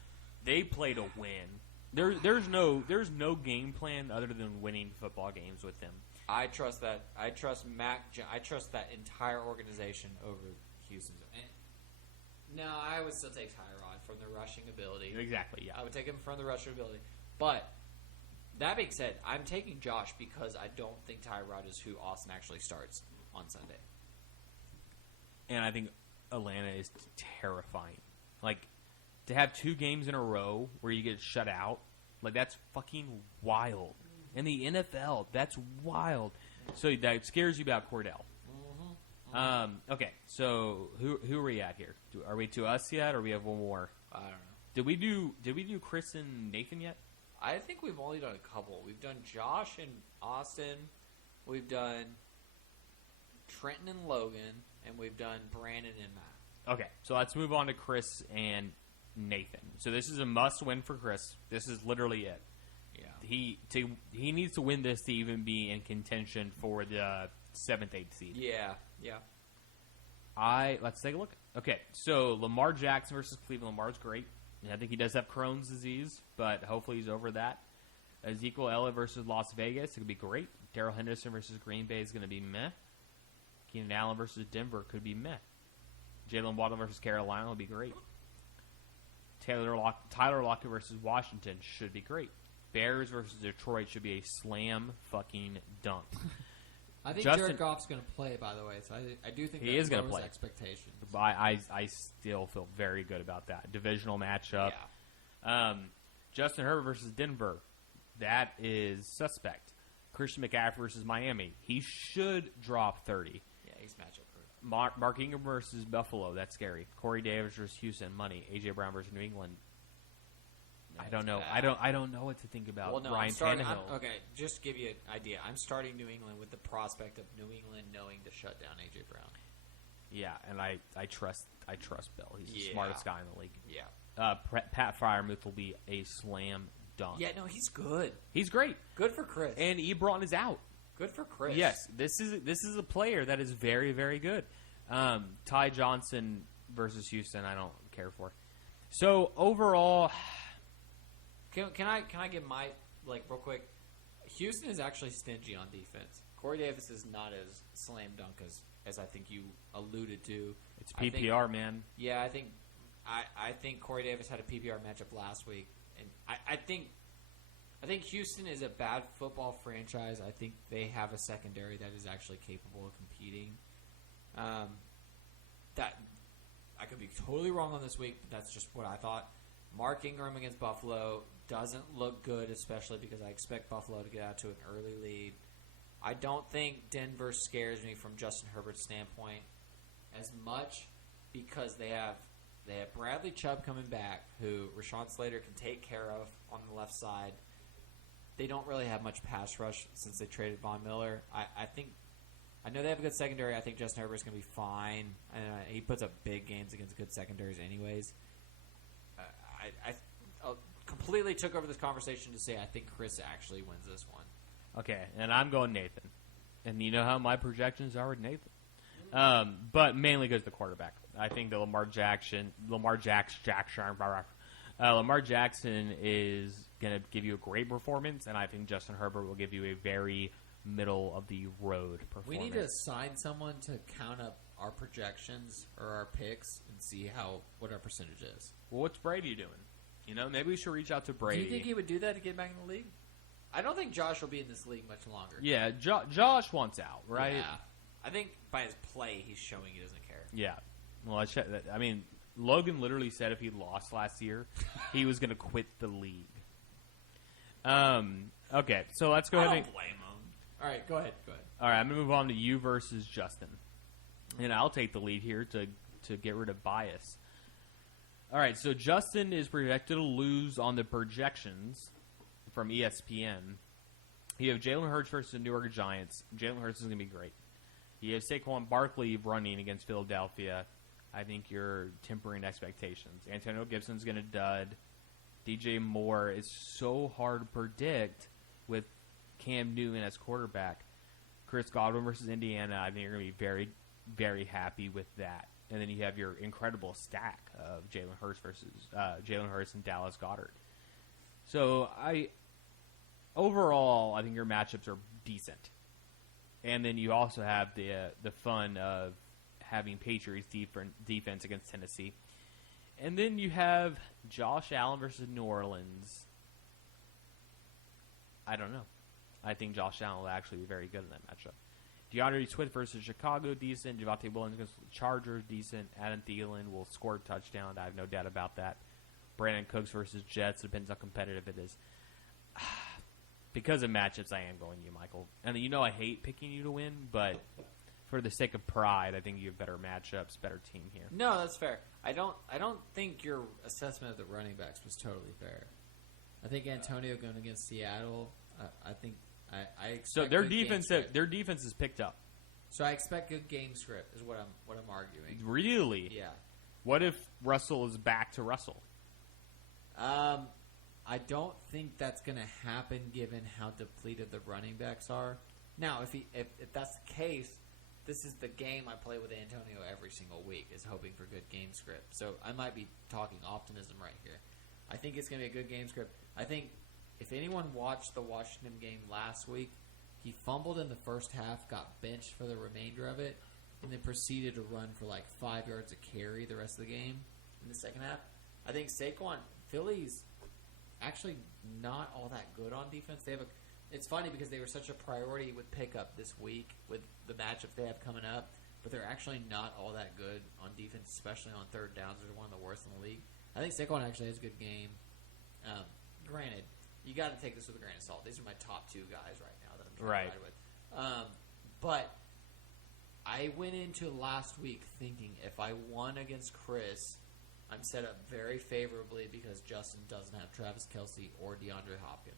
they play to win. There's no game plan other than winning football games with them. I trust that. I trust I trust that entire organization over Houston's. No, I would still take Tyrod from the rushing ability. Exactly. Yeah. I would take him from the rushing ability. But that being said, I'm taking Josh because I don't think Tyrod is who Austin actually starts on Sunday. And I think Atlanta is terrifying. Like, to have 2 games in a row where you get shut out, like, that's fucking wild. In the NFL, that's wild. So that scares you about Cordell. Okay, so who are we at here? Are we to us yet, or we have one more? I don't know. Did we do Chris and Nathan yet? I think we've only done a couple. We've done Josh and Austin. We've done Trenton and Logan, and we've done Brandon and Matt. Okay, so let's move on to Chris and Nathan. So this is a must-win for Chris. This is literally it. Yeah. He needs to win this to even be in contention for the 7th, 8th seed. Yeah. Let's take a look. Okay, so Lamar Jackson versus Cleveland. Lamar's great. I think he does have Crohn's disease, but hopefully he's over that. Ezekiel Elliott versus Las Vegas. It could be great. Darrell Henderson versus Green Bay is going to be meh. Keenan Allen versus Denver could be meh. Jalen Waddle versus Carolina will be great. Tyler Lockett versus Washington should be great. Bears versus Detroit should be a slam fucking dunk. I think Justin- Jared Goff's going to play, by the way, so I do think He that is gonna lowers play. expectations. I still feel very good about that. Divisional matchup. Yeah. Justin Herbert versus Denver. That is suspect. Christian McCaffrey versus Miami. He should drop 30. Yeah, he's matchup proof. Mark Ingram versus Buffalo. That's scary. Corey Davis versus Houston. Money. A.J. Brown versus New England. I don't know. I don't know what to think about Ryan Tannehill. Okay, just to give you an idea, I'm starting New England with the prospect of New England knowing to shut down A.J. Brown. Yeah, and I trust Bill. He's the Yeah. smartest guy in the league. Yeah. Pat Freiermuth will be a slam dunk. Yeah, no, he's good. He's great. Good for Chris. And Ebron is out. Good for Chris. Yes, this is a player that is very, very good. Ty Johnson versus Houston, I don't care for. So overall, Can I get my, real quick? Houston is actually stingy on defense. Corey Davis is not as slam dunk as I think you alluded to. it's PPR, man. Yeah, I think Corey Davis had a PPR matchup last week, and I think Houston is a bad football franchise. I think they have a secondary that is actually capable of competing. That I could be totally wrong on this week, but that's just what I thought. Mark Ingram against Buffalo doesn't look good, especially because I expect Buffalo to get out to an early lead. I don't think Denver scares me from Justin Herbert's standpoint as much because they have Bradley Chubb coming back, who Rashawn Slater can take care of on the left side. They don't really have much pass rush since they traded Von Miller. I know they have a good secondary. I think Justin Herbert's going to be fine. He puts up big games against good secondaries anyways. I completely took over this conversation to say I think Chris actually wins this one. Okay, and I'm going Nathan. And you know how my projections are with Nathan. But mainly because of the quarterback. I think that Lamar Jackson is going to give you a great performance, and I think Justin Herbert will give you a very middle-of-the-road performance. We need to assign someone to count up our projections or our picks and see what our percentage is. Well, what's Brady doing? You know, maybe we should reach out to Brady. Do you think he would do that to get back in the league? I don't think Josh will be in this league much longer. Yeah, Josh wants out, right? Yeah. I think by his play, he's showing he doesn't care. Yeah. Well, I mean, Logan literally said if he lost last year, he was going to quit the league. Okay, so let's go ahead. I don't blame him. All right, go ahead. All right, I'm going to move on to you versus Justin. And I'll take the lead here to get rid of bias. All right, so Justin is projected to lose on the projections from ESPN. You have Jalen Hurts versus the New York Giants. Jalen Hurts is going to be great. You have Saquon Barkley running against Philadelphia. I think you're tempering expectations. Antonio Gibson's going to dud. DJ Moore is so hard to predict with Cam Newton as quarterback. Chris Godwin versus Indiana, I think you're going to be very, very happy with that. And then you have your incredible stack of Jalen Hurts and Dallas Goedert. So overall, I think your matchups are decent. And then you also have the fun of having Patriots defense against Tennessee. And then you have Josh Allen versus New Orleans. I don't know. I think Josh Allen will actually be very good in that matchup. DeAndre Swift versus Chicago, decent. Javonte Williams against the Chargers, decent. Adam Thielen will score a touchdown. I have no doubt about that. Brandon Cooks versus Jets. Depends how competitive it is. Because of matchups, I am going you, Michael. And you know I hate picking you to win, but for the sake of pride, I think you have better matchups, better team here. No, that's fair. I don't think your Assessment of the running backs was totally fair. I think Antonio going against Seattle. I think I expect so their defense is picked up. So I expect good game script is what I'm arguing. Really? Yeah. What if Russell is back to Russell? I don't think that's going to happen given how depleted the running backs are. Now, if that's the case, this is the game I play with Antonio every single week, is hoping for good game script. So I might be talking optimism right here. I think it's going to be a good game script. I think if anyone watched the Washington game last week, he fumbled in the first half, got benched for the remainder of it, and then proceeded to run for like 5 yards a carry the rest of the game in the second half. I think Philly's actually not all that good on defense. It's funny because they were such a priority with pickup this week with the matchups they have coming up, but they're actually not all that good on defense, especially on third downs. They're one of the worst in the league. I think Saquon actually has a good game. Granted, you got to take this with a grain of salt. These are my top two guys right now that I'm trying to ride with. But I went into last week thinking if I won against Chris, I'm set up very favorably because Justin doesn't have Travis Kelce or DeAndre Hopkins.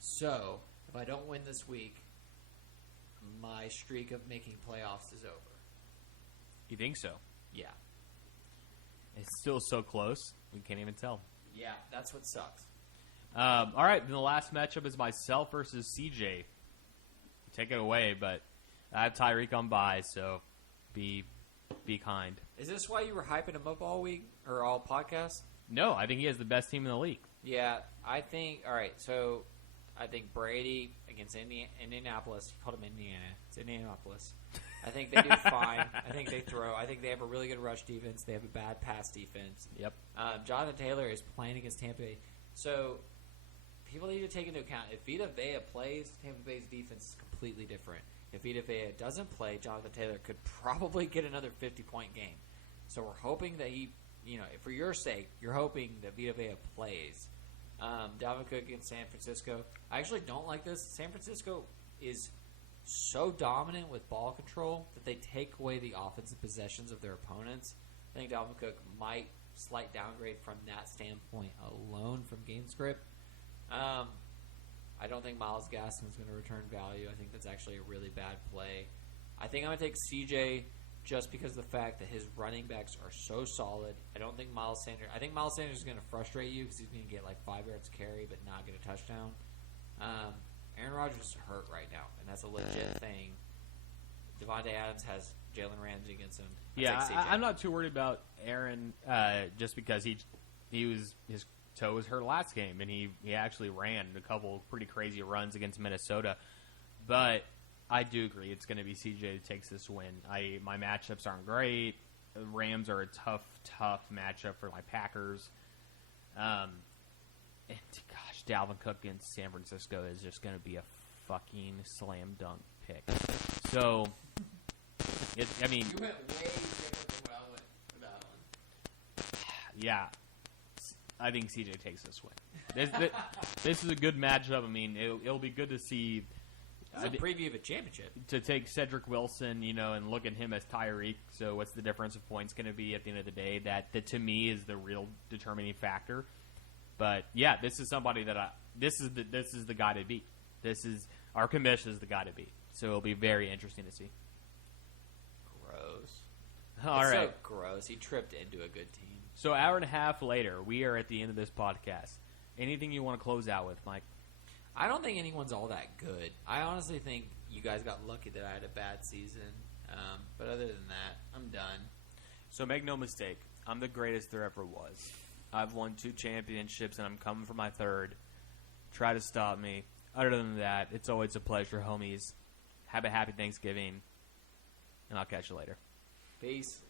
So, if I don't win this week, my streak of making playoffs is over. You think so? Yeah. It's still so close. We can't even tell. Yeah, that's what sucks. All right, then the last matchup is myself versus CJ. Take it away, but I have Tyreek on bye, so be kind. Is this why you were hyping him up all week or all podcast? No, I think he has the best team in the league. Yeah, I think. All right, so I think Brady against Indianapolis. You called him Indiana. It's Indianapolis. I think they do fine. I think they throw. I think they have a really good rush defense. They have a bad pass defense. Yep. Jonathan Taylor is playing against Tampa Bay. So people need to take into account if Vita Vea plays, Tampa Bay's defense is completely different. If Vita Vea doesn't play, Jonathan Taylor could probably get another 50-point game. So we're hoping that he, for your sake, you're hoping that Vita Vea plays. Dalvin Cook against San Francisco. I actually don't like this. San Francisco is so dominant with ball control that they take away the offensive possessions of their opponents. I think Dalvin Cook might slight downgrade from that standpoint alone from game script. I don't think Myles Gaskin is going to return value. I think that's actually a really bad play. I think I'm going to take CJ just because of the fact that his running backs are so solid. I don't think Miles Sanders. I think Miles Sanders is going to frustrate you because he's going to get like 5 yards carry but not get a touchdown. Aaron Rodgers is hurt right now, and that's a legit thing. Devontae Adams has Jalen Ramsey against him. I'm not too worried about Aaron just because his toe was hurt last game, and he actually ran a couple pretty crazy runs against Minnesota. But I do agree it's going to be CJ who takes this win. My matchups aren't great. The Rams are a tough matchup for my Packers. And gosh, Dalvin Cook against San Francisco is just going to be a fucking slam dunk pick. So, You went way different than what I went for that one. Yeah, I think CJ takes this win. This is a good matchup. I mean, it'll be good to see. This is a preview of a championship. To take Cedric Wilson, and look at him as Tyreek. So what's the difference of points going to be at the end of the day? That to me is the real determining factor. But yeah, this is somebody that this is the guy to beat. This is our commission is the guy to beat. So it'll be very interesting to see. Gross. All it's right. so gross. He tripped into a good team. So hour and a half later, we are at the end of this podcast. Anything you want to close out with, Mike? I don't think anyone's all that good. I honestly think you guys got lucky that I had a bad season. But other than that, I'm done. So make no mistake, I'm the greatest there ever was. I've won 2 championships, and I'm coming for my 3rd. Try to stop me. Other than that, it's always a pleasure, homies. Have a happy Thanksgiving, and I'll catch you later. Peace.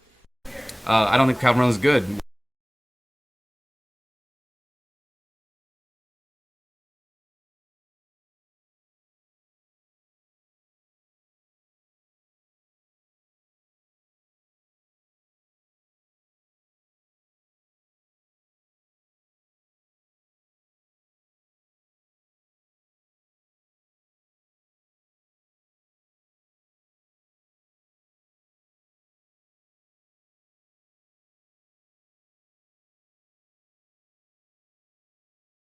I don't think Calvin Run is good.